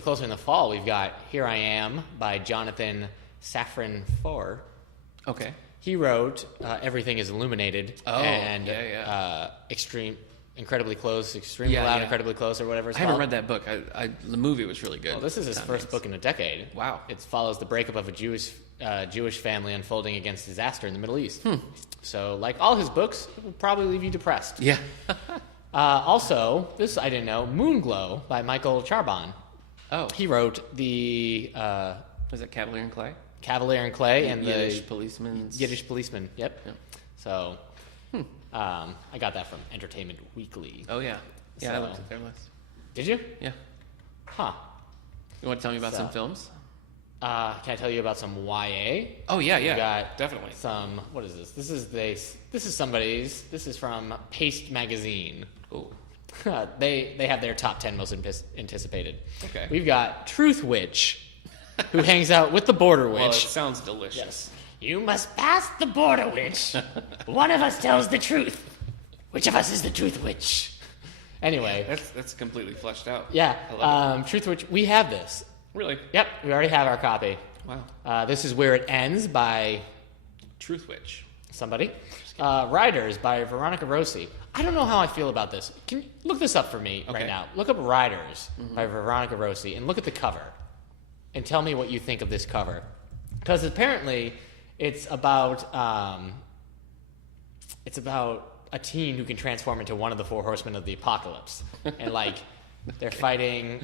Closer in the fall, we've got Here I Am by Jonathan Safran Foer. Okay. He wrote Everything is Illuminated and Incredibly Close, Extremely Loud, Incredibly Close, or whatever it's called. I haven't read that book. The movie was really good. Well, this is his first book in a decade. Wow. It follows the breakup of a Jewish family unfolding against disaster in the Middle East. So, like all his books, it will probably leave you depressed. Yeah. Also, this I didn't know, Moonglow by Michael Charbon. Oh. He wrote the... was it Cavalier and Clay? Cavalier and Clay and Yiddish the... Policeman. Yiddish Policeman, yep. So, I got that from Entertainment Weekly. Oh, yeah. Yeah, I So- looked at their list. Did you? Yeah. Huh. You want to tell me about So- some films? Can I tell you about some YA? Oh, yeah, We got definitely. some... What is this? This is somebody's... This is from Paste Magazine. Ooh. They have their top 10 most anticipated. Okay. We've got Truth Witch, who hangs out with the Border Witch. Well, it sounds delicious. Yes. You must pass the Border Witch. One of us tells the truth. Which of us is the Truth Witch? Anyway. That's completely fleshed out. Yeah. I love Truth Witch, we have this. Really? Yep, we already have our copy. Wow. This is Where It Ends by Truth Witch. Somebody. Riders by Veronica Rossi. I don't know how I feel about this. Can you look this up for me right now? Look up Riders by Veronica Rossi and look at the cover and tell me what you think of this cover. Because apparently it's about a teen who can transform into one of the four horsemen of the apocalypse. And like they're fighting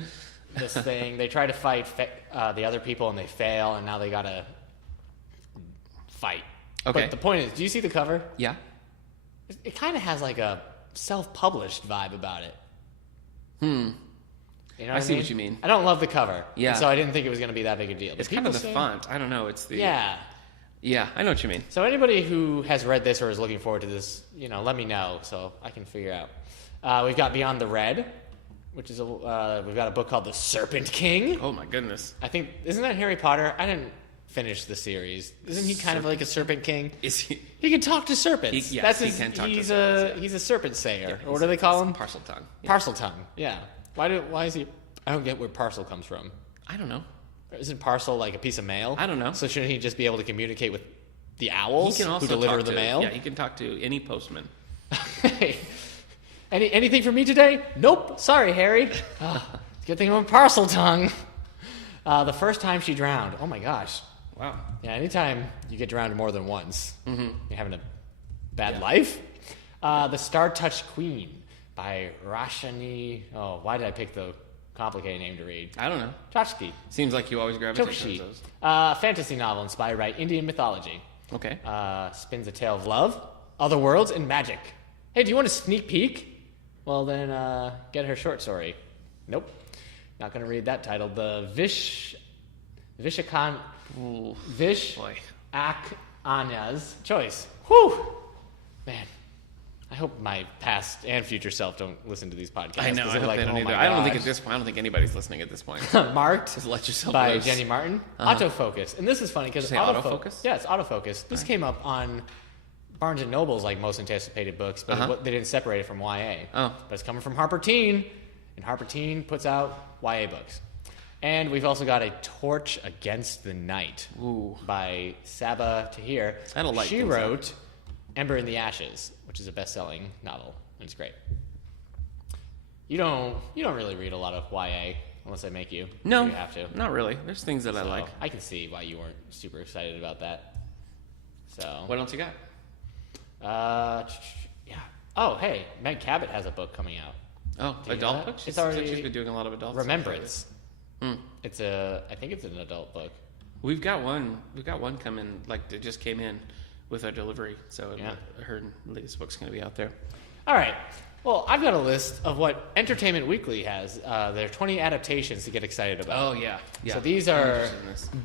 this thing. They try to fight the other people and they fail, and now they gotta fight. Okay. But the point is, do you see the cover? Yeah. It kind of has like a self-published vibe about it. You know I see what you mean. I don't love the cover. Yeah. So I didn't think it was going to be that big a deal. It's kind of the font. I don't know. It's the... Yeah. Yeah, I know what you mean. So anybody who has read this or is looking forward to this, let me know so I can figure out. We've got Beyond the Red, which is we've got a book called The Serpent King. Oh my goodness. I think, isn't that Harry Potter? I didn't finish the series. Isn't he kind of like a serpent king? Is he? He can talk to serpents. He can talk to serpents. He's a serpent sayer. Yeah, or what do they call him? Parcel tongue. Yeah. Parcel tongue. Yeah. Why is he? I don't get where parcel comes from. I don't know. Isn't parcel like a piece of mail? I don't know. So shouldn't he just be able to communicate with the owls who deliver the mail? Yeah, he can talk to any postman. Hey, anything for me today? Nope. Sorry, Harry. Good thing I'm a parcel tongue. The first time she drowned. Oh my gosh. Wow. Yeah, anytime you get drowned more than once, you're having a bad life. The Star-Touched Queen by Rashani. Oh, why did I pick the complicated name to read? I don't know. Chachki. Seems like you always gravitate towards those. Fantasy novel inspired by Indian mythology. Okay. Spins a tale of love, other worlds, and magic. Hey, do you want a sneak peek? Well, then get her short story. Nope. Not going to read that title. The Vishakana's Choice. Whew. Man. I hope my past and future self don't listen to these podcasts. I know. I hope they don't either. I don't think at this point. I don't think anybody's listening at this point. Marked. Just let yourself by loose. Jenny Martin. Autofocus, and this is funny because autofocus. Yeah, it's autofocus. This came up on Barnes and Noble's like most anticipated books, but they didn't separate it from YA. Oh, but it's coming from Harper Teen, and Harper Teen puts out YA books. And we've also got A Torch Against the Night by Saba Tahir. I don't like. She wrote Ember in the Ashes, which is a best-selling novel, and it's great. You don't really read a lot of YA unless I make you. No, you have to. Not really. There's things that I like. I can see why you weren't super excited about that. So what else you got? Yeah. Oh, hey, Meg Cabot has a book coming out. Oh, adult book? She's been doing a lot of adult Remembrance. I think it's an adult book. We've got one coming, like it just came in with our delivery, so her latest book's going to be out there. All right. Well, I've got a list of what Entertainment Weekly has. There are 20 adaptations to get excited about. Oh, yeah. So these are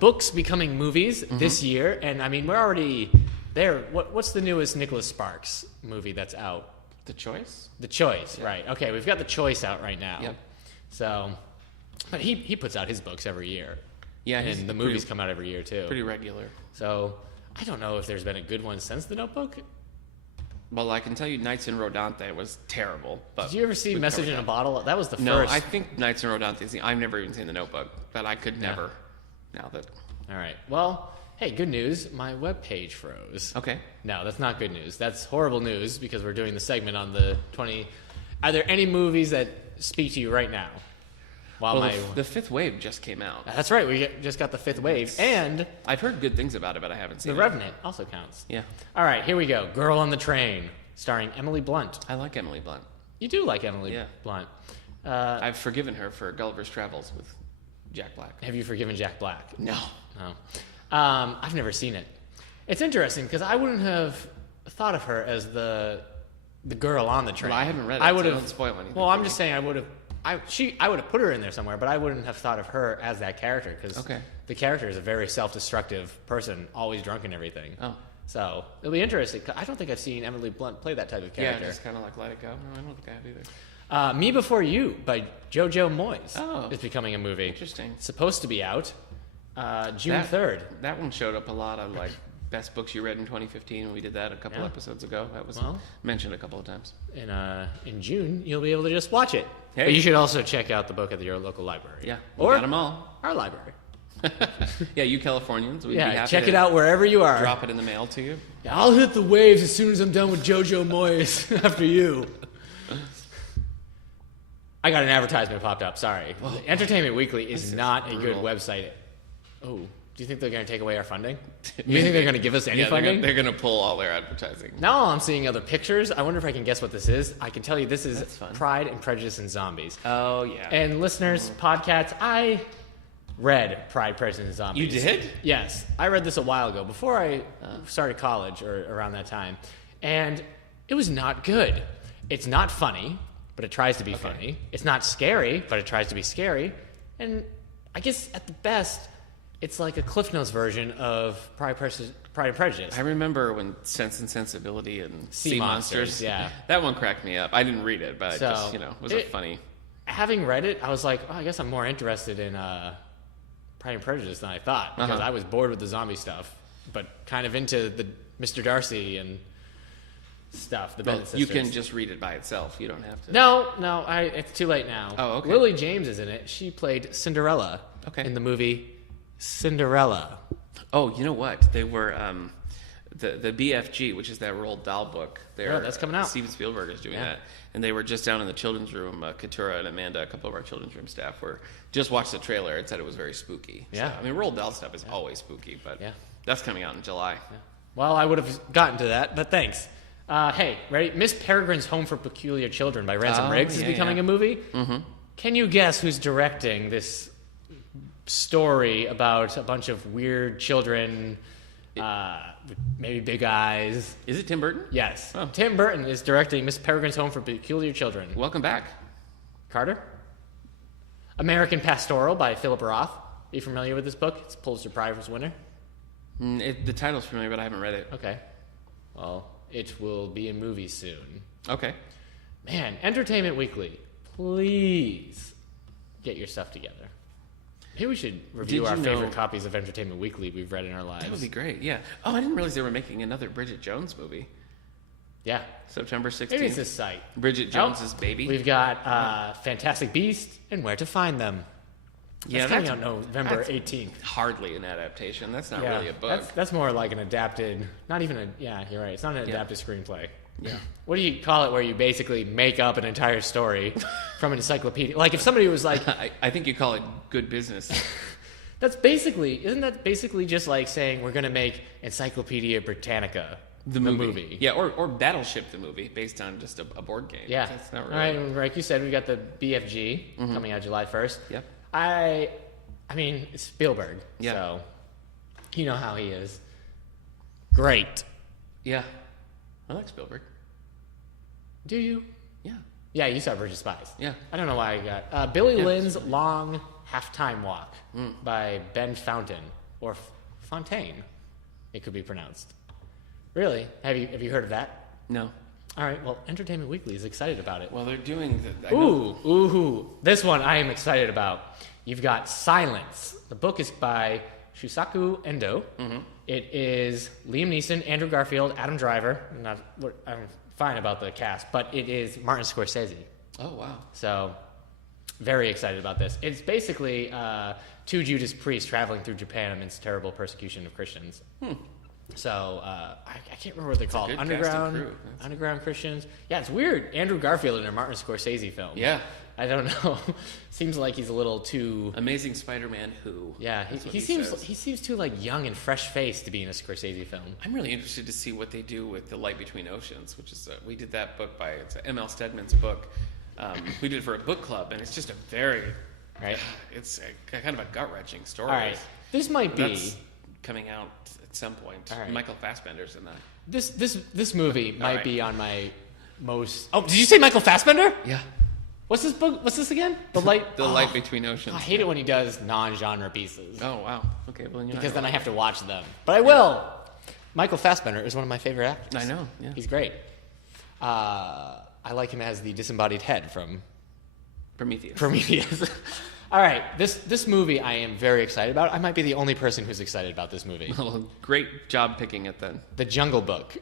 books becoming movies this year, and I mean, we're already there. What's the newest Nicholas Sparks movie that's out? The Choice? The Choice, right. Okay, we've got The Choice out right now. Yep. So, but he puts out his books every year. Yeah, and the movies come out every year, too. Pretty regular. So, I don't know if there's been a good one since The Notebook. Well, I can tell you Nights in Rodante was terrible. But did you ever see Message in a Bottle? That was the first. No, I think Nights in Rodante, I've never even seen The Notebook, but I could never, now that... All right. Well, hey, good news. My webpage froze. Okay. No, that's not good news. That's horrible news because we're doing the segment on the 20... Are there any movies that speak to you right now? The Fifth Wave just came out. That's right. We just got The Fifth Wave. And... I've heard good things about it, but I haven't seen it. The Revenant also counts. Yeah. All right, here we go. Girl on the Train, starring Emily Blunt. I like Emily Blunt. You do like Emily Blunt. I've forgiven her for Gulliver's Travels with Jack Black. Have you forgiven Jack Black? No. I've never seen it. It's interesting because I wouldn't have thought of her as the girl on the train. Well, I haven't read it, so don't spoil anything. Well, I'm just saying I would have put her in there somewhere, but I wouldn't have thought of her as that character because the character is a very self-destructive person, always drunk and everything. Oh. So it'll be interesting. I don't think I've seen Emily Blunt play that type of character. Yeah, just kind of like let it go. No, I don't think I have either. Me Before You by Jojo Moyes is becoming a movie. Interesting. It's supposed to be out June 3rd. That one showed up a lot of like best books you read in 2015 when we did that a couple episodes ago. That was mentioned a couple of times. In June, you'll be able to just watch it. Hey. But you should also check out the book at your local library. Yeah, or got them all. Our library. Yeah, you Californians, we'd be happy check to it out wherever you are. Drop it in the mail to you. Yeah, I'll hit the waves as soon as I'm done with JoJo Moyes after you. I got an advertisement popped up. Sorry. Entertainment Weekly is not a good website. Oh, do you think they're going to take away our funding? Do you think they're going to give us any funding? They're going to pull all their advertising. Now I'm seeing other pictures. I wonder if I can guess what this is. I can tell you this is Pride and Prejudice and Zombies. Oh, yeah. And listeners, podcasts, I read Pride, Prejudice, and Zombies. You did? Yes. I read this a while ago, before I started college or around that time. And it was not good. It's not funny, but it tries to be funny. It's not scary, but it tries to be scary. And I guess at the best, it's like a Cliff Notes version of Pride and Prejudice. I remember when Sense and Sensibility and Sea Monsters. Yeah. That one cracked me up. I didn't read it, but it was funny. Having read it, I was like, I guess I'm more interested in Pride and Prejudice than I thought. Because I was bored with the zombie stuff, but kind of into the Mr. Darcy and stuff. The Bennett sisters. You can just read it by itself. You don't have to. No, it's too late now. Oh, okay. Lily James is in it. She played Cinderella in the movie Cinderella. Oh, you know what? They were the BFG, which is that Roald Dahl book. That's coming out. Steven Spielberg is doing that, and they were just down in the children's room. Katura and Amanda, a couple of our children's room staff, just watched the trailer and said it was very spooky. Yeah, so, I mean, Roald Dahl stuff is always spooky, but that's coming out in July. Yeah. Well, I would have gotten to that, but thanks. Hey, ready? Miss Peregrine's Home for Peculiar Children by Ransom Riggs is becoming a movie. Mm-hmm. Can you guess who's directing this story about a bunch of weird children, with maybe big eyes? Is it Tim Burton? Yes. Oh. Tim Burton is directing Miss Peregrine's Home for Peculiar Children. Welcome back. Carter? American Pastoral by Philip Roth. Are you familiar with this book? It's a Pulitzer Prize winner. The title's familiar, but I haven't read it. Okay. Well, it will be in movies soon. Okay. Man, Entertainment Weekly, please get your stuff together. Maybe we should review our favorite copies of Entertainment Weekly we've read in our lives. That would be great, yeah. Oh, I didn't realize they were making another Bridget Jones movie. Yeah. September 16th. Maybe it's this site. Bridget Jones's Baby. We've got Fantastic Beasts and Where to Find Them. That's coming out November 18th. Hardly an adaptation. That's not really a book. That's more like an adapted, not even a, you're right. It's not an adapted screenplay. Yeah. What do you call it where you basically make up an entire story from an encyclopedia? Like if somebody was like... I think you call it good business. Isn't that basically just like saying we're going to make Encyclopedia Britannica the movie? Yeah, or Battleship the movie based on just a board game. Yeah. That's not really... All right, like you said, we got the BFG coming out July 1st. Yep. I mean, it's Spielberg, yeah. So you know how he is. Great. Yeah. I like Spielberg. Do you? Yeah. Yeah, you saw Bridge of Spies. Yeah. I don't know why I got... Billy Lynn's Long Halftime Walk by Ben Fountain, or Fontaine, it could be pronounced. Really? Have you heard of that? No. All right, well, Entertainment Weekly is excited about it. Well, they're doing... This one I am excited about. You've got Silence. The book is by Shusaku Endo. Mm-hmm. It is Liam Neeson, Andrew Garfield, Adam Driver. I'm fine about the cast, but it is Martin Scorsese. Oh, wow. So, very excited about this. It's basically two Judas priests traveling through Japan amidst terrible persecution of Christians. So, I can't remember what they're called. Underground Christians. Yeah, it's weird. Andrew Garfield in a Martin Scorsese film. Yeah. I don't know. Seems like he's a little too... Amazing Spider-Man who? Yeah, he seems too like young and fresh-faced to be in a Scorsese film. I'm really interested to see what they do with The Light Between Oceans, which is we did that book it's M.L. Stedman's book. We did it for a book club, and it's just a very... Right? It's a kind of a gut-wrenching story. All right. This might be... That's coming out at some point. Right. Michael Fassbender's in that. This movie might be on my most... Oh, did you say Michael Fassbender? Yeah. What's this book? What's this again? The Light Between Oceans. I hate it when he does non-genre pieces. Oh, wow. Okay, well, because then I have to watch them. But I will. Michael Fassbender is one of my favorite actors. I know, yeah. He's great. I like him as the disembodied head from... Prometheus. All right, this movie I am very excited about. I might be the only person who's excited about this movie. Well, great job picking it then. The Jungle Book.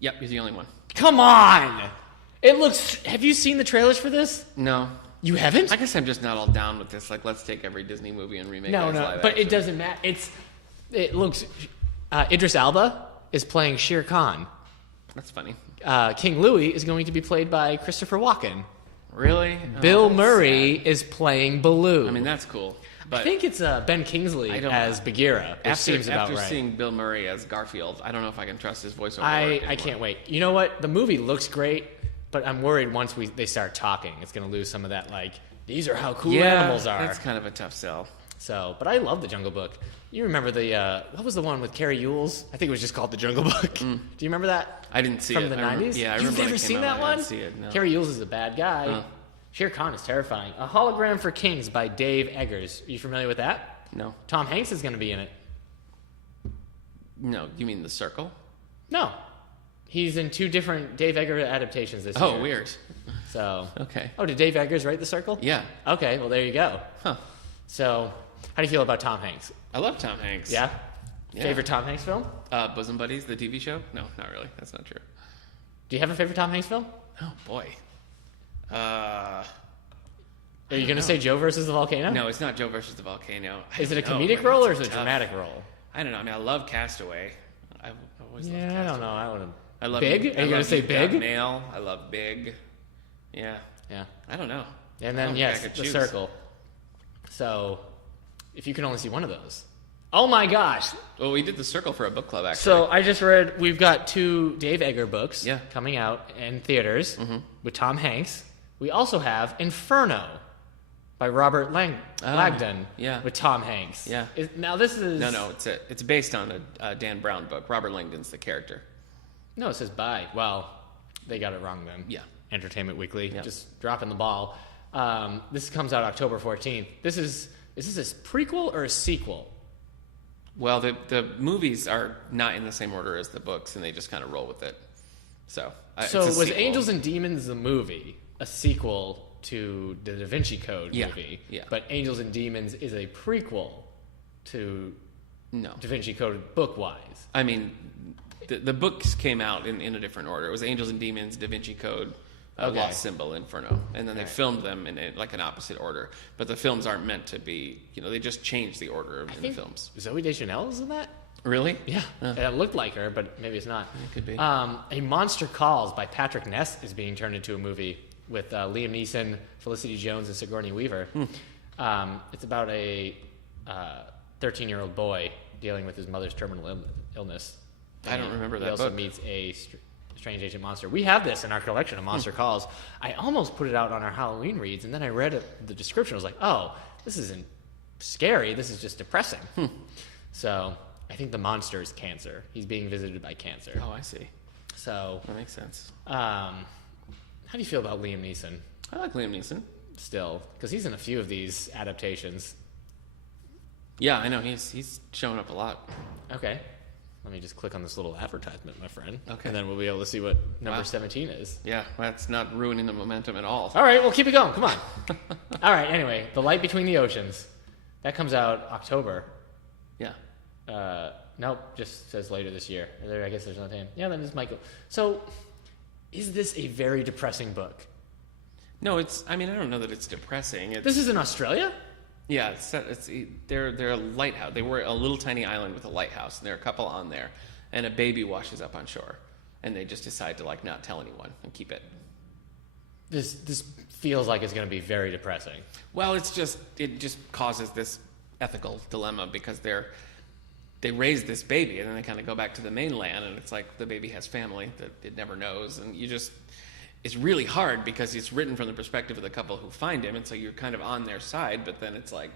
Yep, he's the only one. Come on! It looks... Have you seen the trailers for this? No. You haven't? I guess I'm just not all down with this. Like, let's take every Disney movie and remake it as live but action. it doesn't matter. It looks... Idris Elba is playing Shere Khan. That's funny. King Louis is going to be played by Christopher Walken. Really? Bill Murray is playing Baloo. I mean, that's cool. But I think it's Ben Kingsley as Bagheera, which seems about right. After seeing Bill Murray as Garfield, I don't know if I can trust his voiceover. I can't wait. You know what? The movie looks great, but I'm worried once they start talking, it's going to lose some of that, like, these are how cool animals are. That's kind of a tough sell. So, but I love The Jungle Book. You remember what was the one with Carrie Yules? I think it was just called The Jungle Book. Do you remember that? I didn't see From it. the 90s? Yeah, I You've remember never seen that one? I didn't see it, no. Carrie Yules is a bad guy. Shere Khan is terrifying. A Hologram for Kings by Dave Eggers. Are you familiar with that? No. Tom Hanks is going to be in it. No, you mean The Circle? No. He's in 2 different Dave Eggers adaptations this year. Oh, weird. So. Okay. Oh, did Dave Eggers write The Circle? Yeah. Okay, well, there you go. Huh. So, how do you feel about Tom Hanks? I love Tom Hanks. Yeah? Favorite Tom Hanks film? Bosom Buddies, the TV show? No, not really. That's not true. Do you have a favorite Tom Hanks film? Oh, boy. Are you going to say Joe versus the Volcano? No, it's not Joe versus the Volcano. Is it a comedic role or is it a dramatic role? I don't know. I mean, I love Castaway. I always love Castaway. I don't know. I love Big? Are you going to say Big? Mail. I love Big. Yeah. Yeah. I don't know. And then, The Circle. So, if you can only see one of those. Oh my gosh. Well, we did The Circle for a book club, actually. So, I just read, we've got 2 Dave Eggers books coming out in theaters with Tom Hanks. We also have Inferno by Robert Langdon with Tom Hanks. Yeah. Now, this is... No, it's based on a Dan Brown book. Robert Langdon's the character. No, it says by. Well, they got it wrong then. Yeah. Entertainment Weekly, just dropping the ball. This comes out October 14th. Is this a prequel or a sequel? Well, the movies are not in the same order as the books, and they just kind of roll with it. So was sequel. Angels and Demons the movie a sequel to the Da Vinci Code movie? Yeah. But Angels and Demons is a prequel to Da Vinci Code book-wise. I mean, the books came out in a different order. It was Angels and Demons, Da Vinci Code, Lost Symbol, Inferno. And then they filmed them in an opposite order. But the films aren't meant to be, they just changed the order in the films. Zoe Deschanel is in that? Really? Yeah. It looked like her, but maybe it's not. It could be. A Monster Calls by Patrick Ness is being turned into a movie with Liam Neeson, Felicity Jones, and Sigourney Weaver. It's about a 13-year-old boy dealing with his mother's terminal illness. I don't remember that book. He also meets a strange agent monster. We have this in our collection of Monster Calls. I almost put it out on our Halloween reads, and then I read the description. I was like, oh, this isn't scary. This is just depressing. So I think the monster is cancer. He's being visited by cancer. Oh, I see. So that makes sense. How do you feel about Liam Neeson? I like Liam Neeson. Still, because he's in a few of these adaptations. Yeah, I know. He's showing up a lot. Okay. Let me just click on this little advertisement, my friend. Okay. And then we'll be able to see what number 17 is. Yeah, that's not ruining the momentum at all. All right, well, keep it going. Come on. All right, anyway, The Light Between the Oceans. That comes out October. Yeah. Nope, just says later this year. I guess there's no name. Yeah, then it's Michael. So, is this a very depressing book? No, I don't know that it's depressing. This is in Australia? Yeah, they're a lighthouse. They were a little tiny island with a lighthouse, and there are a couple on there, and a baby washes up on shore, and they just decide to not tell anyone and keep it. This feels like it's going to be very depressing. Well, it just causes this ethical dilemma because they raise this baby, and then they kind of go back to the mainland, and it's like the baby has family that it never knows, and it's really hard because it's written from the perspective of the couple who find him, and so you're kind of on their side, but then it's like,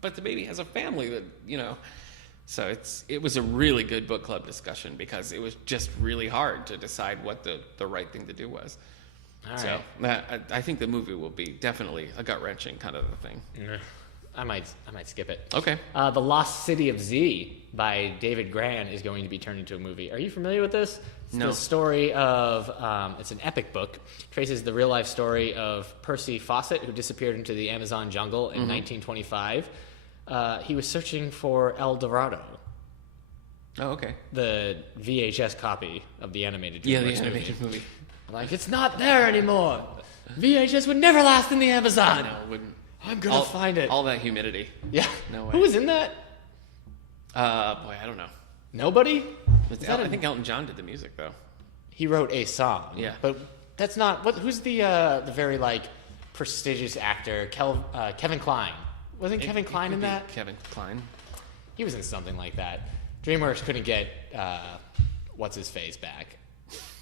but the baby has a family that, So it was a really good book club discussion because it was just really hard to decide what the right thing to do was. All so right. I think the movie will be definitely a gut-wrenching kind of a thing. I might skip it. Okay. The Lost City of Z by David Gran is going to be turned into a movie. Are you familiar with this? It's No. the story of, it's an epic book. It traces the real-life story of Percy Fawcett, who disappeared into the Amazon jungle in 1925. He was searching for El Dorado. Oh, okay. The VHS copy of the animated animated movie. Like, it's not there anymore. VHS would never last in the Amazon. No, it wouldn't. I'm gonna find it. All that humidity. Yeah. No way. Who was in that? Boy, I don't know. Nobody? I think Elton John did the music though. He wrote a song. Yeah. But that's not who's the very like prestigious actor, Kevin Kline. Wasn't Kevin Kline in that? Kevin Kline. He was in something like that. DreamWorks couldn't get what's his face back.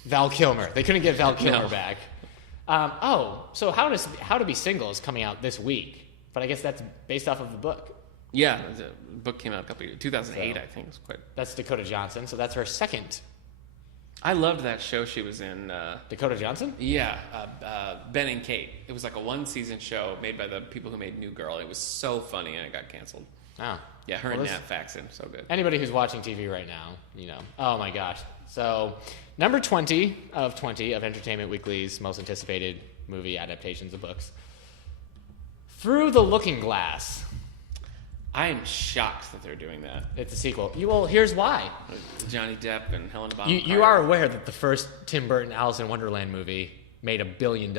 Val Kilmer. They couldn't get Val Kilmer back. So How to Be Single is coming out this week, but I guess that's based off of the book. Yeah, the book came out 2008, I think. It was quite. That's Dakota Johnson, so that's her second. I loved that show she was in. Dakota Johnson? Yeah, Ben and Kate. It was like a one-season show made by the people who made New Girl. It was so funny, and it got canceled. Oh. Yeah, her and Nat Faxon, so good. Anybody who's watching TV right now, you know. Oh my gosh. So, number 20 of Entertainment Weekly's most anticipated movie adaptations of books. Through the Looking Glass. I am shocked that they're doing that. It's a sequel. Here's why. Johnny Depp and Helena Bonham Carter. You are aware that the first Tim Burton Alice in Wonderland movie made $1 billion.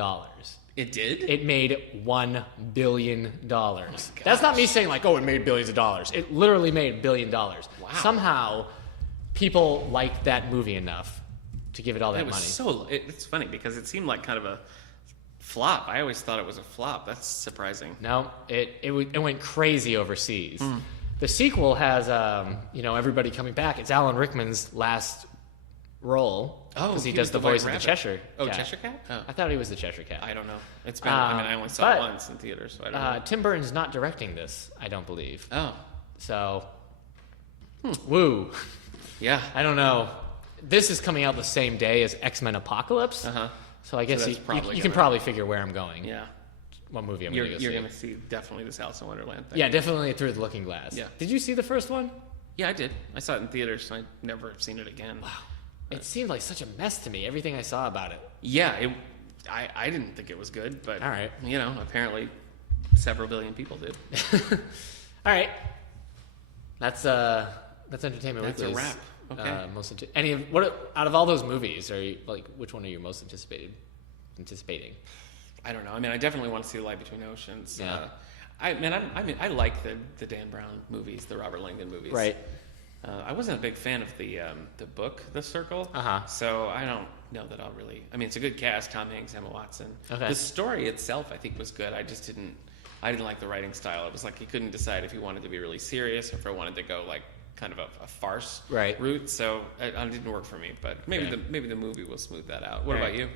It did? It made $1 billion. That's not me saying like, it made billions of dollars. It literally made $1 billion. Wow. Somehow, people liked that movie enough to give it all that money. It's funny because it seemed like kind of a flop. I always thought it was a flop. That's surprising. No, it went crazy overseas. The sequel has everybody coming back. It's Alan Rickman's last role because he does the voice of the Cheshire Cat. Oh, Cheshire Cat? Oh. I thought he was the Cheshire Cat. I don't know. It's been. I only saw it once in theaters, so I don't know. Tim Burton's not directing this, I don't believe. Oh, so woo. Yeah, I don't know. This is coming out the same day as X-Men Apocalypse. So I guess you can probably figure where I'm going. Yeah. What movie I'm going to go see. You're going to see definitely this Alice in Wonderland thing. Yeah, definitely Through the Looking Glass. Yeah. Did you see the first one? Yeah, I did. I saw it in theaters, and I never have seen it again. Wow. It seemed like such a mess to me, everything I saw about it. Yeah, I didn't think it was good, but all right. Apparently several billion people did. All right. That's Entertainment Weekly. That's a wrap. Okay. Out of all those movies, are you which one are you most anticipating? I don't know. I mean, I definitely want to see The Light Between Oceans. Yeah. I like the Dan Brown movies, the Robert Langdon movies. Right. I wasn't a big fan of the book, The Circle. So I don't know that I'll really. I mean, it's a good cast: Tom Hanks, Emma Watson. Okay. The story itself, I think, was good. I just didn't like the writing style. It was like he couldn't decide if he wanted to be really serious or if I wanted to go like kind of a farce route. So it didn't work for me. But maybe the movie will smooth that out. What about you?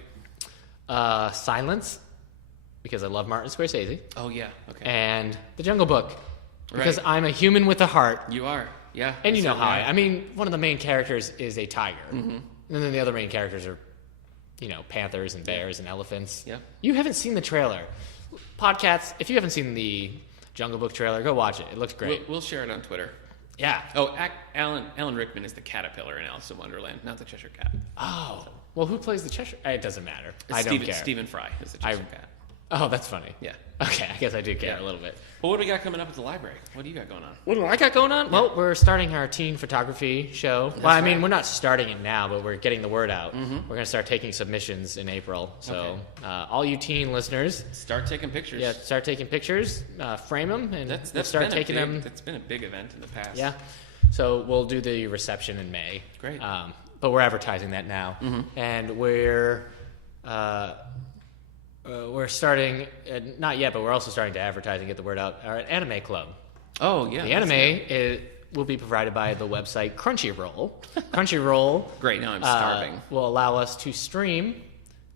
Silence, because I love Martin Scorsese. Oh yeah. Okay. And The Jungle Book, because I'm a human with a heart. You are. Yeah. And you know how I mean, one of the main characters is a tiger. And then the other main characters are, panthers and bears and elephants. Yeah. You haven't seen the trailer. Podcasts, if you haven't seen the Jungle Book trailer, go watch it. It looks great. We'll share it on Twitter. Yeah. Oh, Alan Rickman is the caterpillar in Alice in Wonderland, not the Cheshire Cat. Oh. Well, who plays the Cheshire? It doesn't matter. I don't care. Stephen Fry is the Cheshire Cat. Oh, that's funny. Yeah. Okay, I guess I do care a little bit. Well, what do we got coming up at the library? What do you got going on? What do I got going on? Well, we're starting our teen photography show. We're not starting it now, but we're getting the word out. We're going to start taking submissions in April. So all you teen listeners... Start taking pictures. Yeah, start taking pictures, frame them, and start taking them. That's been a big event in the past. Yeah. So we'll do the reception in May. Great. But we're advertising that now. And we're starting, not yet, but we're also starting to advertise and get the word out, our Anime Club. Oh, yeah. The anime will be provided by the website Crunchyroll. Crunchyroll. Great, now I'm starving. Will allow us to stream,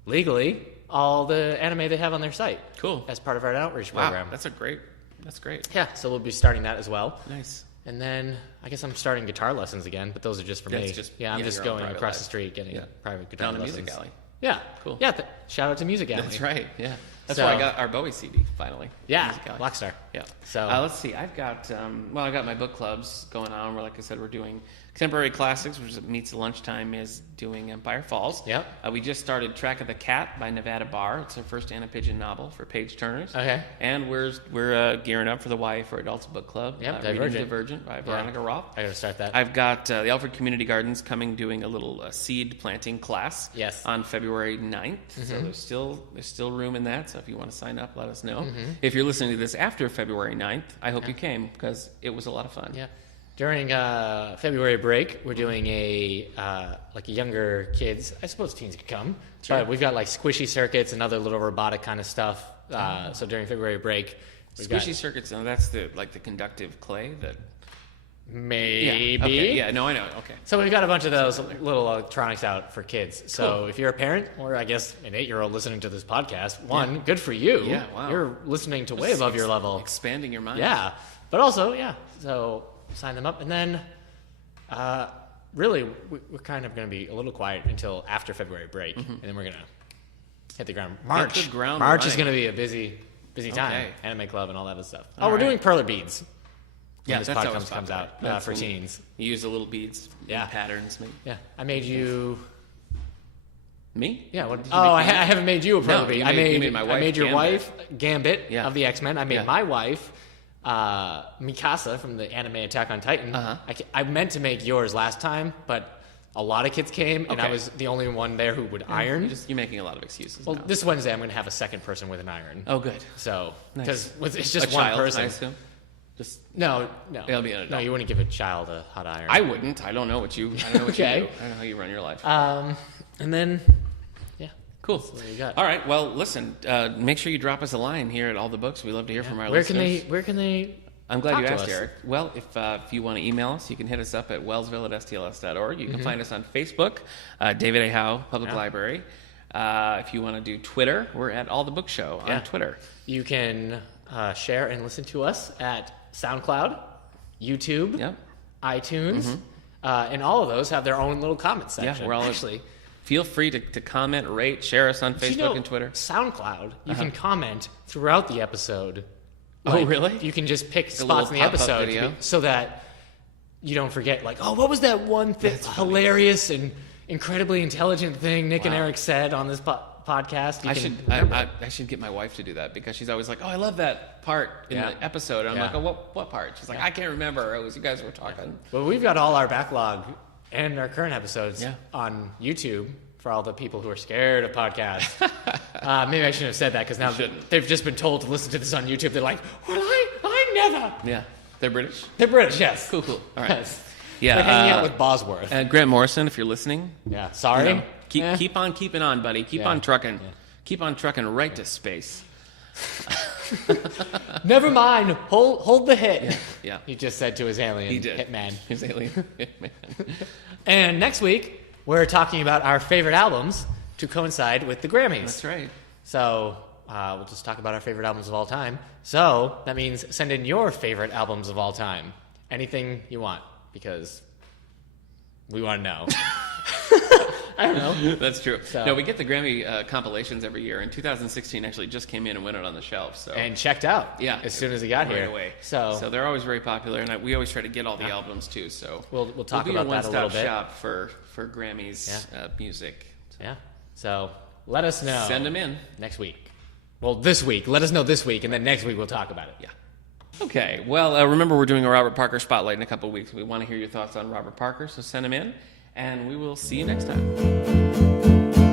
legally, all the anime they have on their site. Cool. As part of our outreach program. That's great. Yeah, so we'll be starting that as well. Nice. And then I guess I'm starting guitar lessons again, but those are just for me. I'm just going across the street getting private guitar lessons. Music Alley. Yeah. Cool. Yeah. Shout out to Music Alley. That's right. Yeah. That's why I got our Bowie CD finally. Yeah. Blackstar. Yeah. So let's see. I've got I got my book clubs going on where, like I said, we're doing Contemporary Classics, which meets lunchtime, is doing Empire Falls. Yep. We just started Track of the Cat by Nevada Barr. It's our first Anna Pigeon novel for Page Turners. Okay. And we're gearing up for the YA for Adults Book Club. Yep, Reading Divergent by Veronica Roth. I gotta start that. I've got the Alfred Community Gardens doing a little seed planting class. Yes. On February 9th. So there's still room in that. So if you want to sign up, let us know. If you're listening to this after February 9th, I hope you came because it was a lot of fun. Yeah. During February break, we're doing a younger kids. I suppose teens could come, but we've got like squishy circuits and other little robotic kind of stuff. So during February break, squishy circuits. No, that's the conductive clay that. Maybe. Yeah. Okay. Yeah. No, I know. Okay. So we've got a bunch of those little electronics out for kids. So if you're a parent or I guess an 8-year-old listening to this podcast, good for you. Yeah. Wow. You're listening to way above your level, expanding your mind. Yeah, but also So sign them up, and then really we're kind of going to be a little quiet until after February break, and then we're going to hit the ground. March is going to be a busy time. Okay. Anime club and all that other stuff. We're doing perler beads. Yeah, this podcast comes out for teens. You use the little beads, patterns. Maybe. Yeah, I made you. Me? Yeah. What, I haven't made you a perler bead. I made my wife. I made your wife Gambit of the X-Men. I made my wife. Mikasa from the anime Attack on Titan. I meant to make yours last time, but a lot of kids came, and I was the only one there who would iron. You're making a lot of excuses. Well, now. This Wednesday I'm going to have a second person with an iron. Oh, good. So, because nice. It's just a one child, person. I assume? No. It'll be an adult. No, you wouldn't give a child a hot iron. I wouldn't. I don't know what you. I don't know what you do. I don't know how you run your life. And then. Cool. What you got? All right. Well, listen. Make sure you drop us a line here at All the Books. We love to hear from our listeners. Where can they? I'm glad you asked, Eric. Well, if you want to email us, you can hit us up at wellsville@stls.org. You can find us on Facebook, David A. Howe Public Library. If you want to do Twitter, we're at All the Book Show on Twitter. You can share and listen to us at SoundCloud, YouTube, iTunes, and all of those have their own little comment section. Yeah, we're all actually. Feel free to comment, rate, share us on Facebook and Twitter. SoundCloud, you can comment throughout the episode. Oh, really? You can just pick spots in the episode so that you don't forget, what was that one hilarious and incredibly intelligent thing Nick and Eric said on this podcast? I should get my wife to do that because she's always like, I love that part in the episode. And I'm like, what part? She's like, I can't remember. It was you guys were talking. Well, we've got all our backlog and our current episodes on YouTube for all the people who are scared of podcasts. Maybe I shouldn't have said that because now they've just been told to listen to this on YouTube. They're like, well, I never. Yeah. They're British? They're British, yes. Cool. All right. Yes. Yeah. They're hanging out with Bosworth. Grant Morrison, if you're listening. Yeah. Sorry. Keep on keeping on, buddy. Keep on trucking. Yeah. Keep on trucking right to space. Never mind. Hold the hit. Yeah. He just said to his alien hitman. His alien hitman. And next week, we're talking about our favorite albums to coincide with the Grammys. That's right. So we'll just talk about our favorite albums of all time. So that means send in your favorite albums of all time. Anything you want, because we want to know. I don't know. That's true. So, no, we get the Grammy compilations every year, and 2016 actually just came in and went out on the shelf. So and checked out. As soon as it got here. Right away. So they're always very popular, and we always try to get all the albums too. So we'll talk about that a little bit. Shop for Grammys music. Yeah. So let us know. Send them in next week. Well, this week. Let us know this week, and then next week we'll talk about it. Yeah. Okay. Well, remember we're doing a Robert Parker spotlight in a couple of weeks. We want to hear your thoughts on Robert Parker, so send them in. And we will see you next time.